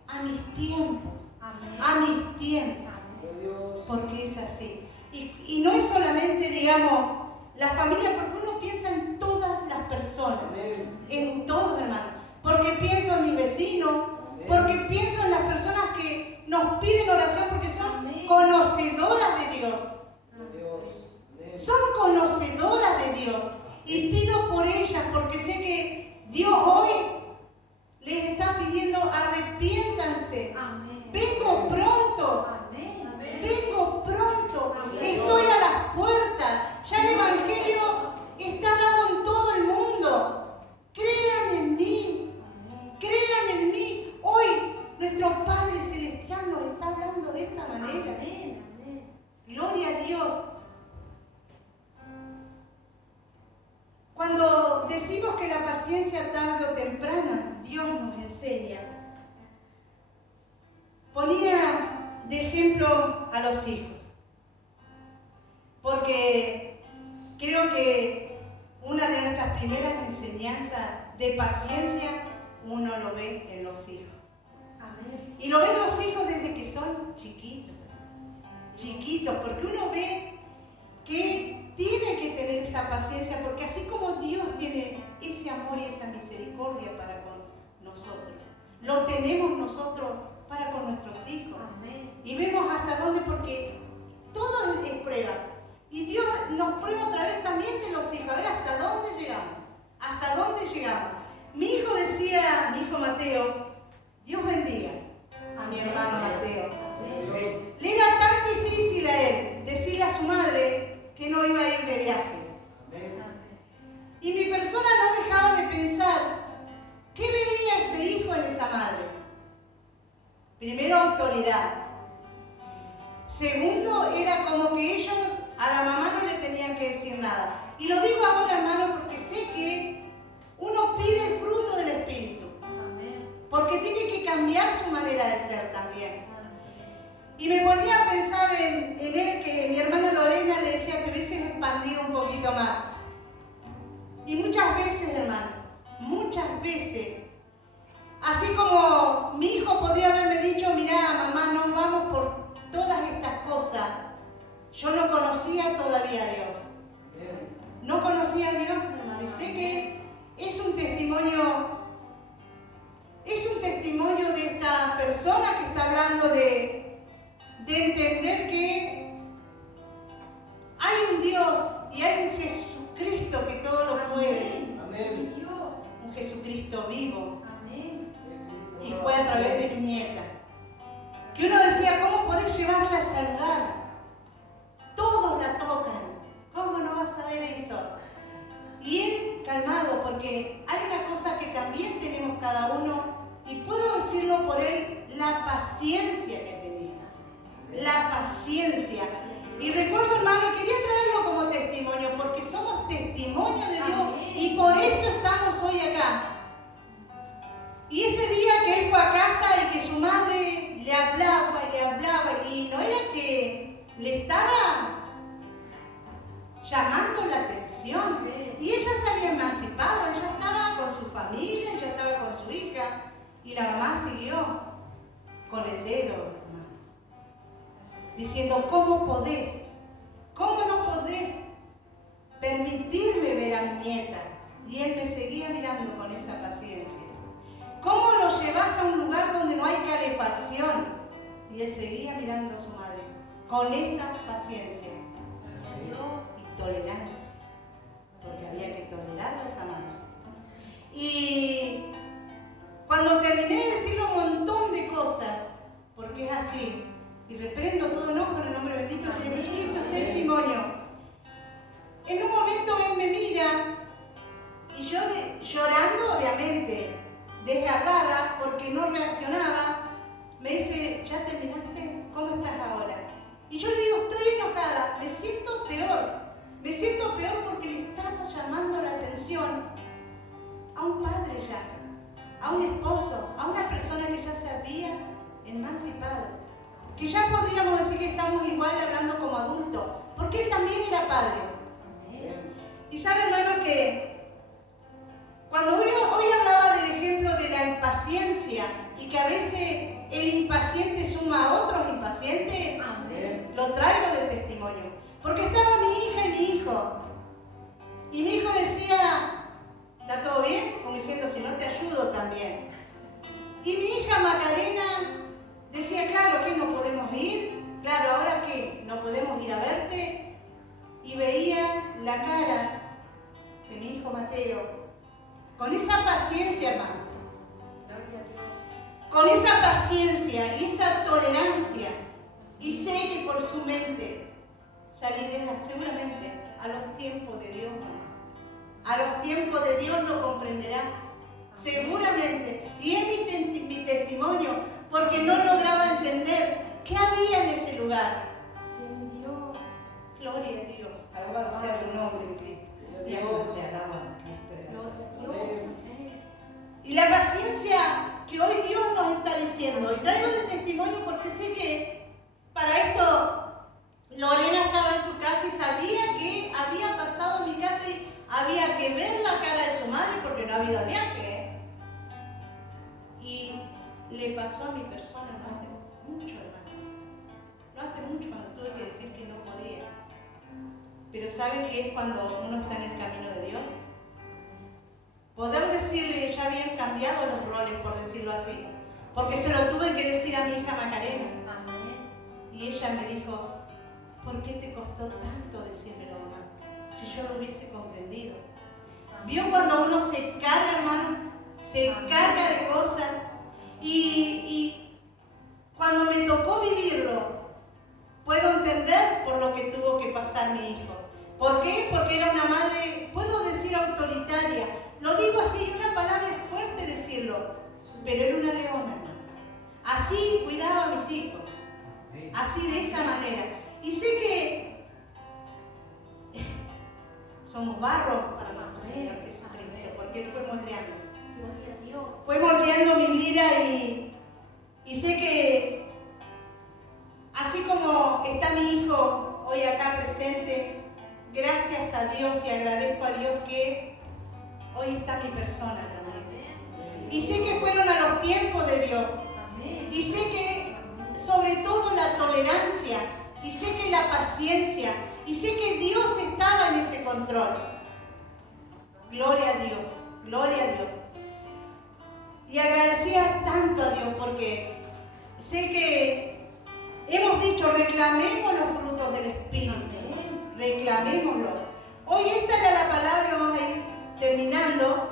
a mis tiempos, a mis tiempos, porque es así. Y no es solamente, digamos, la familia, porque uno piensa en todas las personas, en todos, hermano, porque pienso en mis vecinos, porque pienso en las personas que nos piden oración, porque son conocedoras de Dios. Son conocedoras de Dios. Y pido por ellas, porque sé que Dios hoy les está pidiendo, arrepiéntanse. Vengo pronto. Vengo pronto. Estoy a las puertas. Ya el Evangelio está dado en todo el mundo. Crean en mí. Crean en mí. Hoy nuestro Padre Celestial nos está hablando de esta manera. Gloria a Dios. Cuando decimos que la paciencia tarde o temprana, Dios nos enseña. Ponía de ejemplo a los hijos, porque creo que una de nuestras primeras enseñanzas de paciencia uno lo ve en los hijos. Y lo ven los hijos desde que son chiquitos, porque uno ve que tiene que tener esa paciencia, porque así como Dios tiene ese amor y esa misericordia para con nosotros, lo tenemos nosotros para con nuestros hijos. Y vemos hasta dónde, porque todo es prueba. Y Dios nos prueba otra vez también de los hijos, a ver hasta dónde llegamos. Hasta dónde llegamos. Mi hijo decía, mi hijo Mateo, Dios bendiga a mi hermano Mateo. Le era tan difícil a él decirle a su madre que no iba a ir de viaje. Y mi persona no dejaba de pensar, ¿qué veía ese hijo en esa madre? Primero, autoridad. Segundo, era como que ellos a la mamá no le tenían que decir nada. Y lo digo ahora, hermano, porque sé que uno pide el fruto del Espíritu. Porque tiene que cambiar su manera de ser también. Y me ponía a pensar en él, que mi hermana Lorena le decía, te hubieses expandido un poquito más. Y muchas veces, hermano, muchas veces, así como mi hijo podría haberme dicho, mirá, mamá, no vamos por todas estas cosas. Yo no conocía todavía a Dios. No conocía a Dios, hermano. Y sé que es un testimonio persona que está hablando de entender que hay un Dios y hay un Jesucristo que todo lo puede. Amén. Un Jesucristo vivo. Amén. Y fue a través de mi nieta. Que uno decía, ¿cómo podés llevarla a salvar? Todos la tocan. ¿Cómo no vas a ver eso? Y él calmado, porque hay una cosa que también tenemos cada uno, y puedo decirlo por él, la paciencia que tenía. La paciencia. Y recuerdo, hermano, quería traerlo como testimonio, porque somos testimonio de Dios, y por eso estamos hoy acá. Y ese día que él fue a casa y que su madre le hablaba, y no era que le estaba llamando la atención. Y ella se había emancipado, ella estaba con su familia, ella estaba con su hija, y la mamá siguió con el dedo, hermano, diciendo, ¿cómo podés? ¿Cómo no podés permitirme ver a mi nieta? Y él me seguía mirando con esa paciencia. ¿Cómo lo llevas a un lugar donde no hay calefacción? Y él seguía mirando a su madre con esa paciencia y tolerancia, porque había que tolerarla a esa madre. Y cuando terminé de decirle un montón de cosas, porque es así, y reprendo todo enojo en el nombre bendito del Señor Jesucristo, es testimonio. En un momento él me mira y yo llorando, obviamente, desgarrada porque no reaccionaba, me dice, ¿ya terminaste? ¿Cómo estás ahora? Y yo le digo, estoy enojada, me siento peor porque le estaba llamando la atención a un padre ya, a un esposo, a una persona que ya se había emancipado, que ya podríamos decir que estamos igual hablando como adultos, porque él también era padre. Y sabe, hermano, que cuando hoy hablaba del ejemplo de la impaciencia y que a veces el impaciente suma a otros impacientes, lo traigo de testimonio. Porque estaba mi hija y mi hijo. Y mi hijo decía, ¿está todo bien? Como diciendo, si no te ayudo también. Y mi hija Macarena decía, claro, que no podemos ir. Claro, ¿ahora qué? ¿No podemos ir a verte? Y veía la cara de mi hijo Mateo con esa paciencia, hermano. Con esa paciencia y esa tolerancia. Y sé que por su mente saliré seguramente a los tiempos de Dios, mamá. A los tiempos de Dios lo comprenderás. Seguramente. Y es mi testimonio, porque no lograba entender qué había en ese lugar. Sí, Dios. Gloria a Dios. Alabado sea tu nombre, en Cristo. Y a Dios te alaban, Cristo. Y la paciencia que hoy Dios nos está diciendo, y traigo de testimonio porque sé que para esto Lorena estaba en su casa y sabía que había pasado en mi casa y había que ver la cara de su madre porque no había viaje. Y le pasó a mi persona no hace mucho, hermano. No hace mucho cuando tuve que decir que no podía. Pero ¿sabe qué es cuando uno está en el camino de Dios? Poder decirle, ya habían cambiado los roles, por decirlo así. Porque se lo tuve que decir a mi hija Macarena. Y ella me dijo, ¿por qué te costó tanto decírmelo, mamá? Si yo lo hubiese comprendido. ¿Vio cuando uno se carga, hermano? Se carga de cosas. Y cuando me tocó vivirlo, puedo entender por lo que tuvo que pasar mi hijo. ¿Por qué? Porque era una madre, puedo decir autoritaria. Lo digo así, una palabra es fuerte decirlo, pero era una leona, hermano. Así cuidaba a mis hijos. Así, de esa manera. Y sé que somos barro para nuestro Señor Jesucristo, porque Él fue moldeando. Fue moldeando mi vida y sé que así como está mi hijo hoy acá presente, gracias a Dios y agradezco a Dios que hoy está mi persona también. Y sé que fueron a los tiempos de Dios. Y sé que sobre todo la tolerancia, y sé que la paciencia, y sé que Dios estaba en ese control. Gloria a Dios, gloria a Dios. Y agradecía tanto a Dios porque sé que hemos dicho, reclamemos los frutos del Espíritu. Reclamémoslo. Hoy esta era la palabra, vamos a ir terminando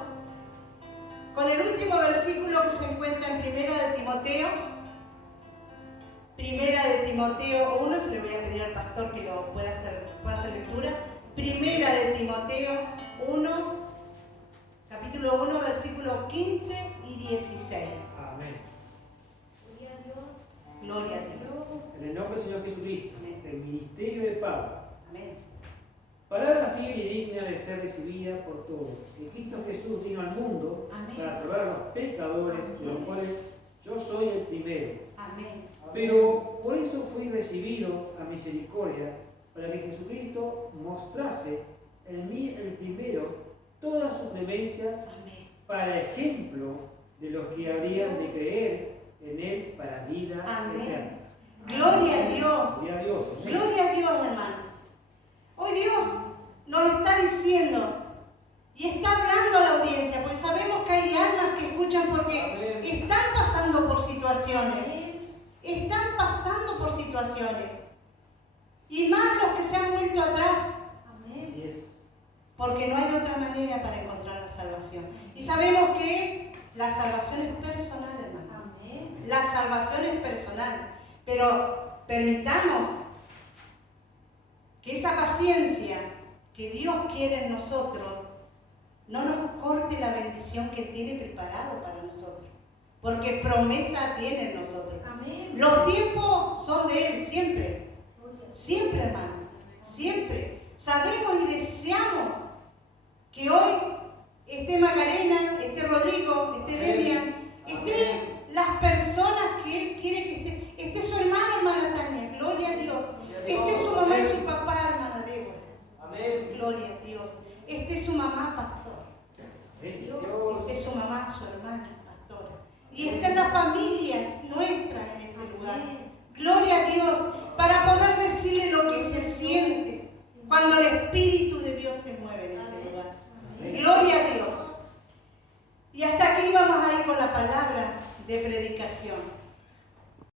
con el último versículo que se encuentra en Primera de Timoteo. Primera de Timoteo 1, se le voy a pedir al pastor que lo pueda hacer lectura. Primera de Timoteo 1, capítulo 1, versículos 15 y 16. Amén. Gloria a Dios. Gloria a Dios. En el nombre del Señor Jesucristo, Amén. el ministerio de Pablo. Amén. Palabra fiel y digna de ser recibida por todos. Que Cristo Jesús vino al mundo Amén. para salvar a los pecadores, de los cuales yo soy el primero. Amén. Pero por eso fui recibido a misericordia, para que Jesucristo mostrase en mí el primero toda su clemencia, Amén. para ejemplo de los que habrían de creer en Él para vida Amén. eterna. Gloria a Dios. Gloria a Dios. Amén. Gloria a Dios, hermano. Hoy Dios nos está diciendo y está hablando a la audiencia, porque sabemos que hay almas que escuchan porque están pasando por situaciones. Están pasando por situaciones. Y más los que se han vuelto atrás, Así es. porque no hay otra manera para encontrar la salvación. Y sabemos que la salvación es personal, hermano. La salvación es personal. Pero permitamos que esa paciencia que Dios quiere en nosotros no nos corte la bendición que tiene preparado para nosotros. Porque promesa tiene en nosotros. Los tiempos son de Él, siempre. Siempre, hermano. Siempre. Sabemos y deseamos que hoy esté Macarena, esté Rodrigo, esté Demian, esté las personas que Él quiere que esté. Esté su hermano, hermana Tania. Gloria a Dios. Esté su mamá y su papá, hermana Débora. Amén. Gloria a Dios. Esté su mamá, pastor. Esté su mamá, su hermana, pastora. Y estén las familias nuestras en este lugar. Gloria a Dios, para poder decirle lo que se siente cuando el Espíritu de Dios se mueve en este lugar. Gloria a Dios. Y hasta aquí vamos a ir con la palabra de predicación.